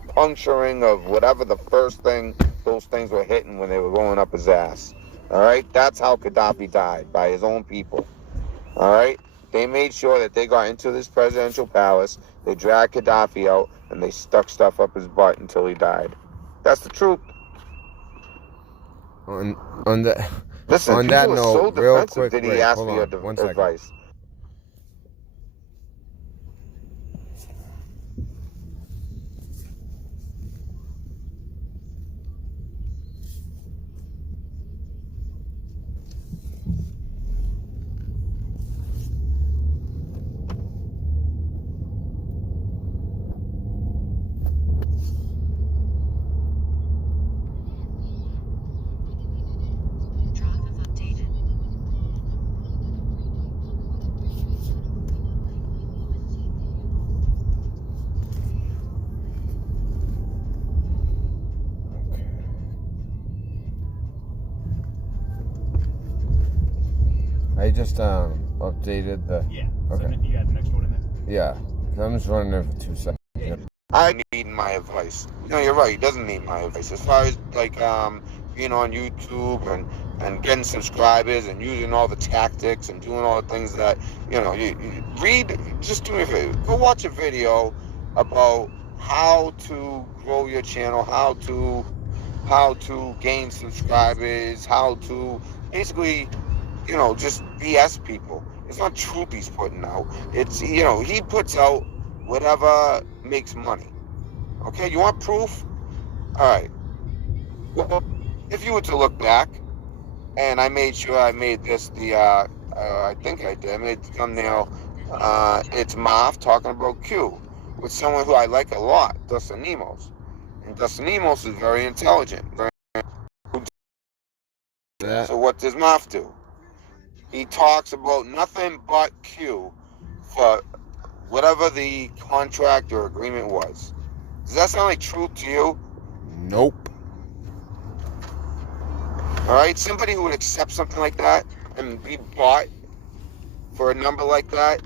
puncturing of whatever the first thing those things were hitting when they were going up his ass. All right? That's how Gaddafi died, by his own people. All right? They made sure that they got into this presidential palace, they dragged Gaddafi out, and they stuck stuff up his butt until he died. That's the truth. On that So note, real quick, did he ask for your advice? I just updated the... Yeah. Okay. So you got the next one in there? Yeah. 'Cause I'm just running there for 2 seconds. Yeah. I need my advice. No, you're right. He doesn't need my advice. As far as being on YouTube and getting subscribers and using all the tactics and doing all the things that you read. Just do me a favor. Go watch a video about how to grow your channel, how to gain subscribers, how to basically just BS people. It's not truth he's putting out. It's he puts out whatever makes money. Okay, you want proof? All right. Well, if you were to look back, and I made sure I made this I think I did. I made the thumbnail it's MARF talking about Q with someone who I like a lot, Dustin Nemos. And Dustin Nemos is very intelligent. Yeah. So what does MARF do? He talks about nothing but Q for whatever the contract or agreement was. Does that sound like truth to you? Nope. All right, somebody who would accept something like that and be bought for a number like that.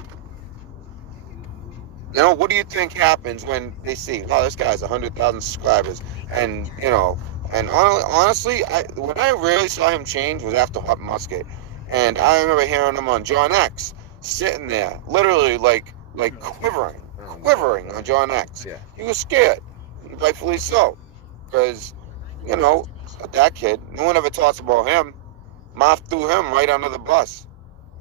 You know, what do you think happens when they see, oh, this guy's 100,000 subscribers, and you know, and honestly, when I really saw him change was after Hot Musket, and I remember hearing him on John X, sitting there, literally like quivering on John X. Yeah. He was scared, rightfully so, because you know that kid. No one ever talks about him. Moth threw him right under the bus.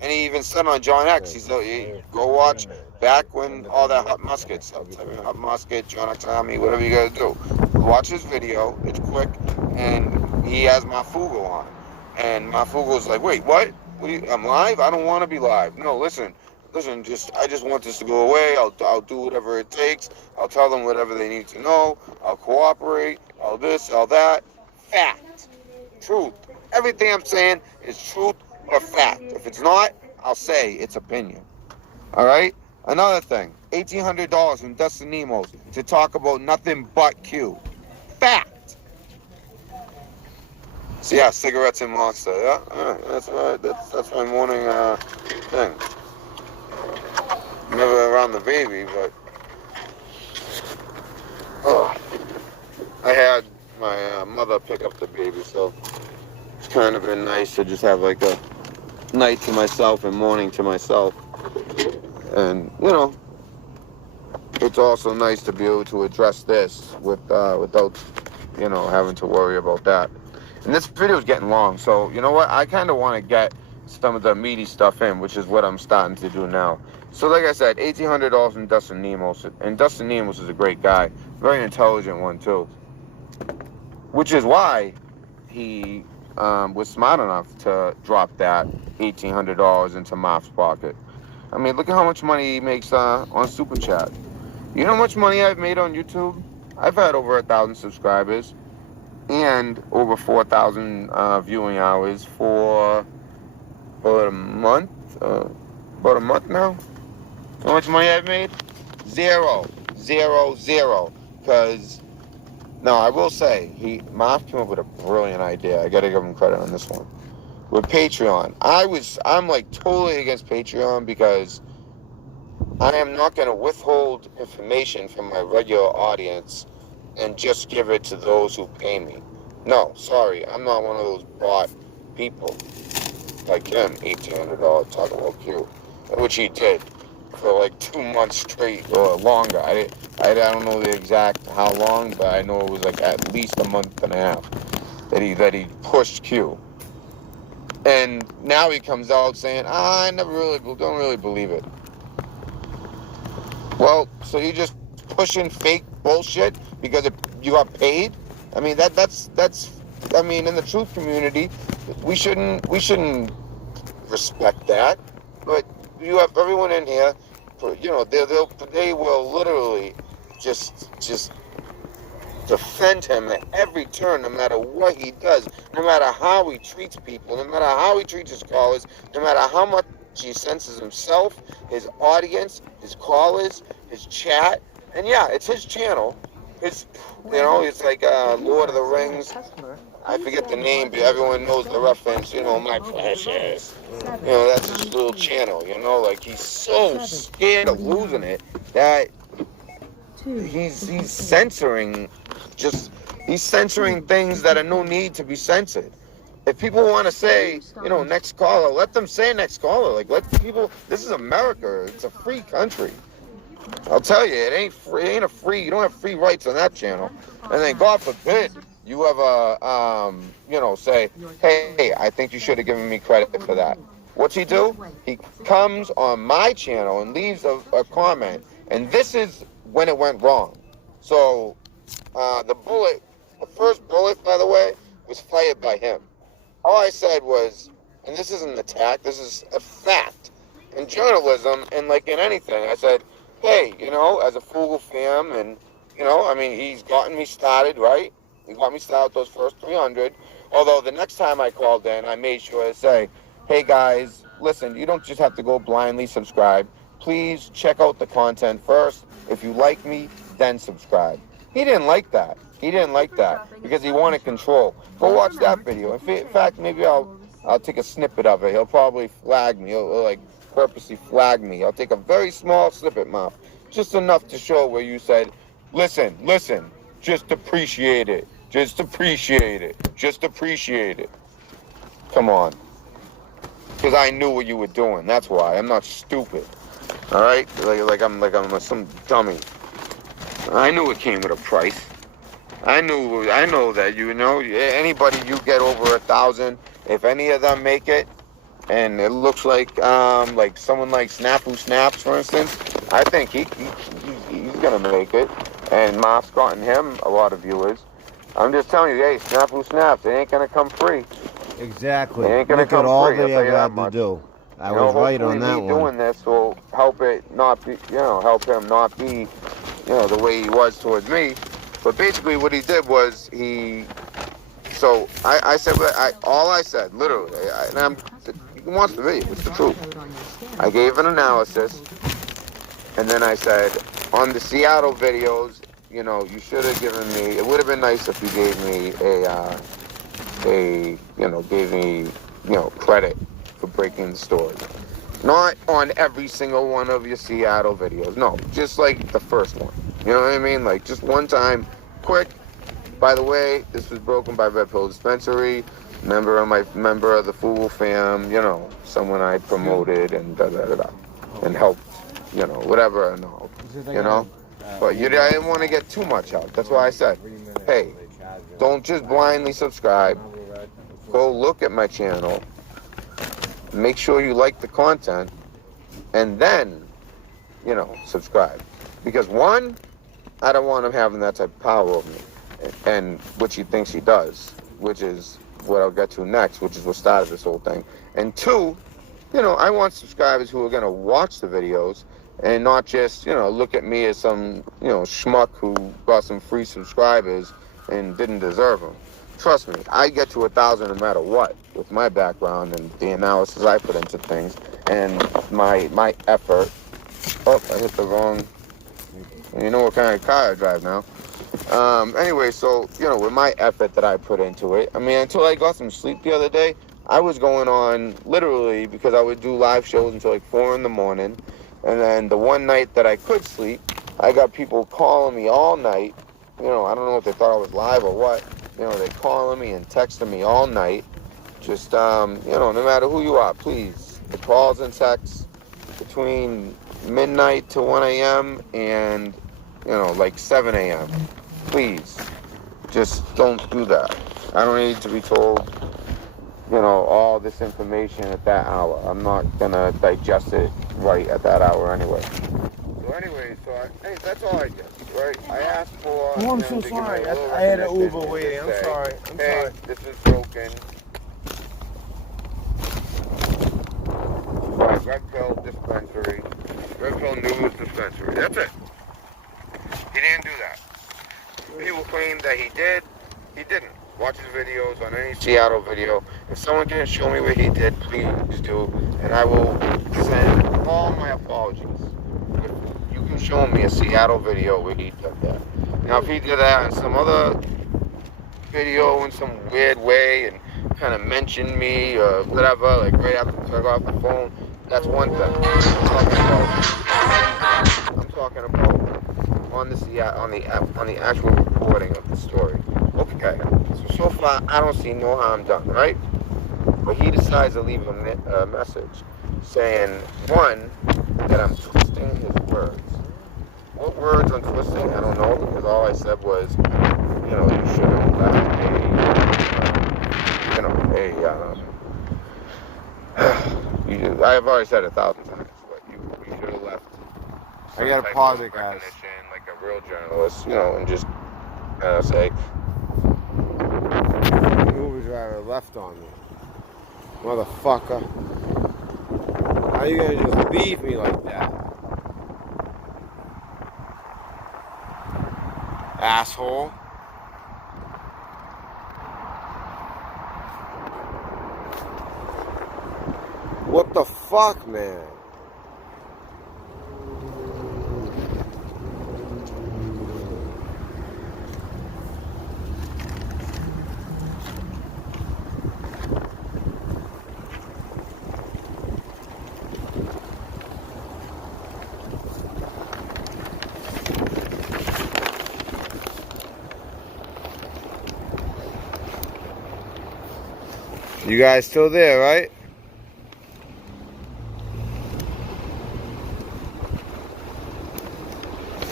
And he even said on John X, he said, go watch back when all that Hot Musket stuff, Hot Musket, John X Army, whatever you gotta do. Watch his video, it's quick, and he has Mafugo on. And Mafugo's like, wait, what? I'm live? I don't want to be live. No, listen, I just want this to go away. I'll do whatever it takes. I'll tell them whatever they need to know. I'll cooperate. I'll this, I'll that. Fact. Truth. Everything I'm saying is truth or fact. If it's not, I'll say it's opinion. All right? Another thing, $1,800 from Dustin Nemos to talk about nothing but Q. Fact. So yeah, cigarettes and Monster. Yeah, all right. That's my morning thing. Never around the baby, but I had my mother pick up the baby, so it's kind of been nice to just have like a night to myself and morning to myself. And you know, it's also nice to be able to address this without you know having to worry about that. And this video is getting long, so you know what, I kind of want to get some of the meaty stuff in, which is what I'm starting to do now. So like I said, $1,800 from Dustin Nemos, and Dustin Nemos is a great guy, very intelligent one too, which is why he was smart enough to drop that $1,800 into MARF's pocket. I mean, look at how much money he makes on Super Chat. You know how much money I've made on YouTube? I've had over 1,000 subscribers and over 4,000 viewing hours for about a month. About a month now. How much money I've made? Zero. Because no, I will say, MARF came up with a brilliant idea. I gotta give him credit on this one. With Patreon. I'm like totally against Patreon because I am not gonna withhold information from my regular audience and just give it to those who pay me. No, sorry, I'm not one of those bought people. Like him, $1,800 talking about Q. Which he did for like 2 months straight or longer. I don't know the exact how long, but I know it was like at least a month and a half that he pushed Q. And now he comes out saying, I don't really believe it. Well, so you're just pushing fake bullshit because you got paid? I mean, that's I mean, in the truth community, we shouldn't respect that. But you have everyone in here, you know, they will literally just defend him at every turn, no matter what he does, no matter how he treats people, no matter how he treats his callers, no matter how much he censors himself, his audience, his callers, his chat. And yeah, it's his channel. It's, you know, it's like Lord of the Rings. I forget the name, but everyone knows the reference, you know, my precious. You know, that's his little channel, you know, like he's so scared of losing it that he's censoring things that are no need to be censored. If people want to say, you know, next caller, let them say next caller. Like, let people, this is America. It's a free country. I'll tell you, it ain't free. It ain't a free. You don't have free rights on that channel. And then, God forbid, you ever, you know, say, hey, I think you should have given me credit for that. What's he do? He comes on my channel and leaves a comment. And this is when it went wrong. So, the first bullet, by the way, was fired by him. All I said was, and this isn't an attack, this is a fact. in journalism and like in anything. I said, hey, you know, as a Fugle fam, and you know, I mean, he's gotten me started, right? He got me started those first 300. Although the next time I called in, I made sure to say, hey guys, listen, you don't just have to go blindly subscribe. Please check out the content first. If you like me, then subscribe. He didn't like that. He didn't like that because he wanted control. Go watch that video. In fact, maybe I'll take a snippet of it. He'll probably flag me. He'll like purposely flag me. I'll take a very small snippet, Marf, just enough to show where you said, listen, just appreciate it. Just appreciate it. Just appreciate it. Come on. Because I knew what you were doing. That's why. I'm not stupid. All right? Like I'm some dummy. I knew it came with a price. I know that, you know, anybody you get over 1,000, if any of them make it, and it looks like someone like Snafu Snaps, for instance, I think he's gonna make it, and Marf's gotten him a lot of viewers. I'm just telling you, hey, Snafu Snaps, it ain't gonna come free. Exactly. It ain't gonna Look at come all free, I'll they tell you ever that had to much. do. I You know, was right hopefully on that me one. doing this will help it not be, you know, help him not be, you know, the way he was towards me. But basically what he did was so I said, all I said, literally, you can watch the video, it's the truth. I gave an analysis, and then I said, on the Seattle videos, you know, you should have given me, it would have been nice if you gave me credit for breaking the story. Not on every single one of your Seattle videos. No, just like the first one. You know what I mean? Like just one time, quick. By the way, this was broken by Red Pill Dispensary. Member of the Fugle fam. You know, someone I promoted and and helped. You know, whatever. No, you know. But I didn't want to get too much out. That's why I said, hey, don't just blindly subscribe. Go look at my channel. Make sure you like the content, and then, you know, subscribe. Because one, I don't want him having that type of power over me, and which he thinks he does, which is what I'll get to next, which is what started this whole thing. And two, you know, I want subscribers who are gonna watch the videos and not just, you know, look at me as some, you know, schmuck who got some free subscribers and didn't deserve them. Trust me, I get to 1,000 no matter what with my background and the analysis I put into things and my effort. Oh, I hit the wrong. You know what kind of car I drive now. Anyway, so, you know, with my effort that I put into it, I mean, until I got some sleep the other day, I was going on literally because I would do live shows until like 4 in the morning. And then the one night that I could sleep, I got people calling me all night. You know, I don't know if they thought I was live or what. You know, they calling me and texting me all night. Just, you know, no matter who you are, please. The calls and texts between midnight to 1 a.m. and, you know, like 7 a.m. Please, just don't do that. I don't need to be told, you know, all this information at that hour. I'm not gonna digest it right at that hour anyway. So anyway, hey, that's all I did, right? I asked for... Oh, I'm so sorry. I had an Uber waiting. I'm sorry. I'm sorry. This is broken. By Red Pill Dispensary. Red Pill News Dispensary. That's it. He didn't do that. People claim that he did. He didn't. Watch his videos on any Seattle video. If someone can show me what he did, please do. And I will send all my apologies. If you can show me a Seattle video where he did that. Now, if he did that in some other video in some weird way and kind of mentioned me or whatever, like right after I got off the phone, that's one thing. I'm talking about on the actual recording of the story. Okay, so far I don't see no harm done, right? But he decides to leave a message saying, one, that I'm twisting his words. What words I'm twisting, I don't know, because all I said was, you know, you should have left I've already said 1,000 times, but you should have left. I gotta pause it, guys. Like a real journalist, you know, and just say, Uber driver left on me. Motherfucker. I How you gonna just leave me like that? Asshole. What the fuck, man? You guys still there, right?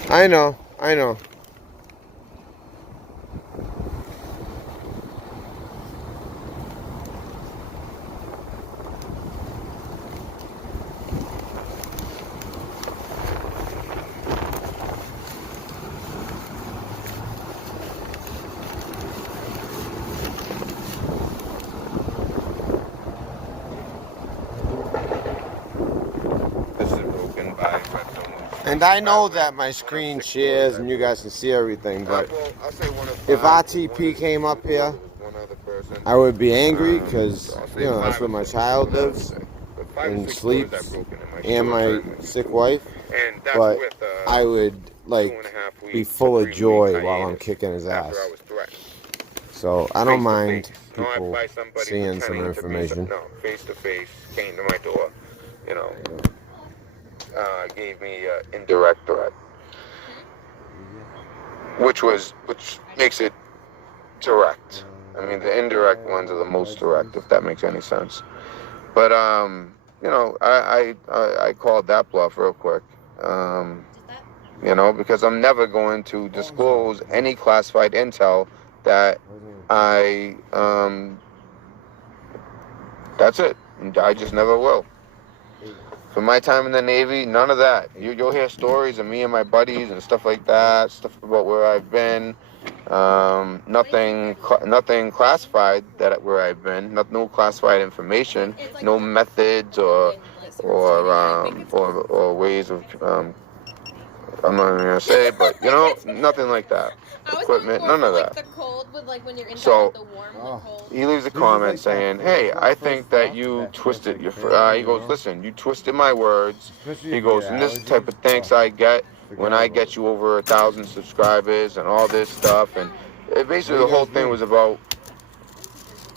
I know. This is broken by And I know that my screen shares and you guys can see everything, but I'll say one of if five. RTP came up here, One other person. I would be angry because, I'll say you know, that's five where my or six. child lives But 5 or and 6 doors sleeps, are broken in my and my children. sick wife, And that's but with, I would, like, 2.5 weeks be to full 3 of week joy while I'm hiatus kicking his ass. After I was threatened. So I don't Face to mind face. people Not by somebody seeing some pretending to be information. No, face to face, came to my door, you know, gave me an indirect threat, which makes it direct. I mean, the indirect ones are the most direct, if that makes any sense. But you know, I called that bluff real quick. You know, because I'm never going to disclose any classified intel that I that's it. I just never will. For my time in the Navy, none of that. You'll hear stories of me and my buddies and stuff like that, stuff about where I've been. Nothing classified where I've been. No classified information. No methods or ways of I'm not even gonna say, but you know, nothing like that. Equipment, none of that. So he leaves a comment saying, "Hey, I think that you twisted your." He goes, "Listen, you twisted my words." He goes, "And this is the type of thanks I get when I get you over 1,000 subscribers and all this stuff." And basically, the whole thing was about.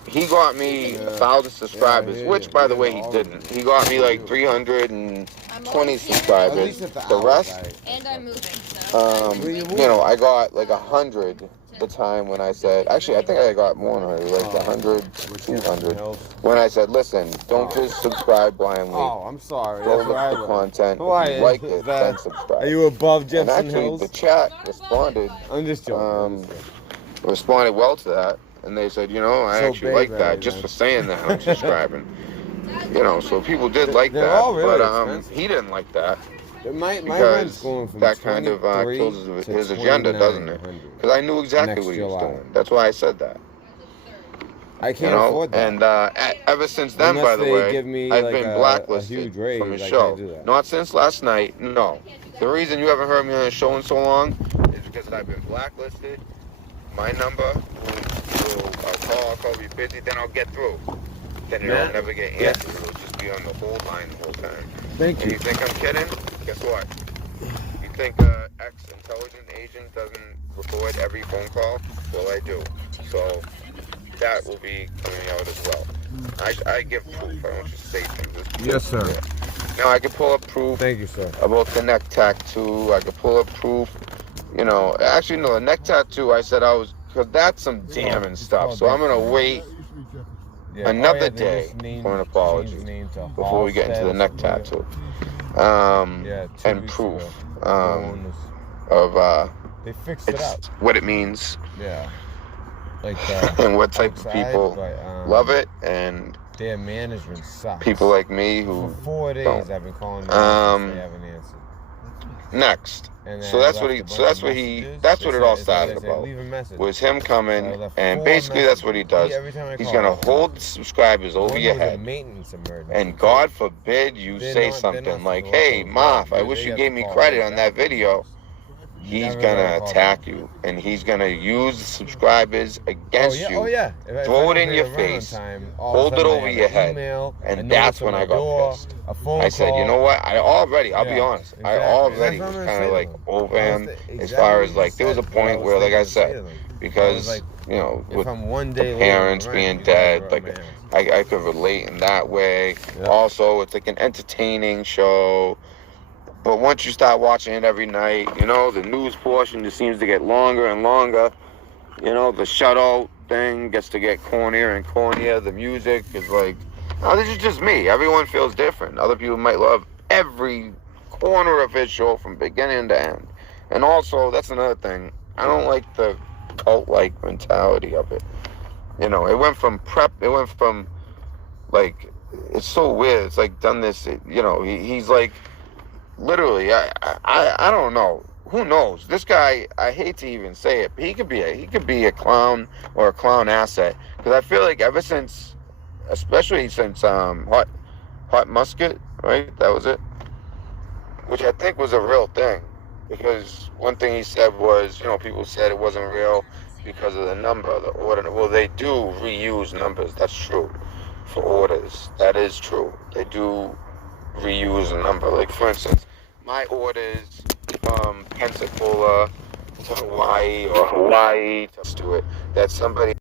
He got me 1,000 subscribers, which, by the way, he didn't. He got me like 320 subscribers. The rest, And I'm moving, so. you know, I got like 100 the time when I said, actually, I think I got more than 100, like 100, 200. When I said, listen, don't just subscribe blindly. Oh, I'm sorry. Go That's look where I for live. content. Why If you like is it, that? then subscribe. Are you above And Jefferson actually, Hills? the chat responded well to that. And they said, you know, I So actually like big, that right, just man. for saying that I'm subscribing. You know, so people did like They're that, all really but expensive. he didn't like that My rent's because going from that kind of 23 kills to his agenda, doesn't it? 2,900 Because I knew exactly next what he was July. doing. That's why I said that. I You can't know, afford that. and ever since then, Unless by the they way, give me I've like been a blacklisted huge raise, from his I show. can't do that. Not since last night. No, the reason you haven't heard me on the show in so long is because I've been blacklisted. My number, I'll call, be busy, then I'll get through. Then it'll never get answered. It'll just be on the hold line the whole time. Thank And you. you think I'm kidding? Guess what? You think ex-intelligence agent doesn't record every phone call? Well, I do. So that will be coming out as well. I give proof. I don't just say things. Yes, sir. Now I can pull up proof Thank you, sir. about the neck tattoo. I could pull up proof. You know, actually no, the neck tattoo. I said I was, because that's some damning stuff. So I'm gonna wait another day for an apology before we get into the neck tattoo. And proof of they fixed it up. what it means. Yeah. Like and what type of people love it, and their management sucks. people like me who For 4 days don't. I've been calling them, they haven't answered. next. And then So I that's left what he. a So bunch that's of what he. messages. That's what it all It started said, about. leave a message. Was him So I coming, left and 4 basically that's messages. what he does. Every time I He's call, gonna I left a hold the message. subscribers over One your was a head, maintenance emergency. and God forbid you They're say not something supposed like, to "Hey, upload Marf, videos. I wish They you have gave to me call credit right on that back video." first. He's Never got a gonna call attack back. you, and he's gonna use the subscribers against you. Oh yeah. If Throw I it don't in pay your the rent on face, time, all of a hold it sudden I over have your an head, email, a and notice that's on when my I got door, pissed. a phone I said, you know call. what? I'll be Yeah, honest. I exactly. already And that's was what I'm kind gonna of say like to them. over him as Exactly far what as you like there was a said, what I point was where, like thinking I to say said, to them. I was because like, you know, if with I'm one the day late on parents the rent, being you guys dead, are up like my ass. I could relate in that way. Yeah. Also, it's like an entertaining show. But once you start watching it every night, you know, the news portion just seems to get longer and longer. You know, the shutout thing gets to get cornier and cornier. The music is like, oh, this is just me. Everyone feels different. Other people might love every corner of his show from beginning to end. And also, that's another thing. I don't like the cult-like mentality of it. You know, it went from like, it's so weird. It's like done this, you know, he's like, literally, I don't know. Who knows? This guy, I hate to even say it, but he could be a clown or a clown asset. Because I feel like ever since, especially since Hot Musket, right? That was it. Which I think was a real thing. Because one thing he said was, you know, people said it wasn't real because of the number, the order. Well, they do reuse numbers. That's true. For orders, that is true. They do reuse a number. Like, for instance, my orders from Pensacola to Hawaii or Hawaii to do it, that somebody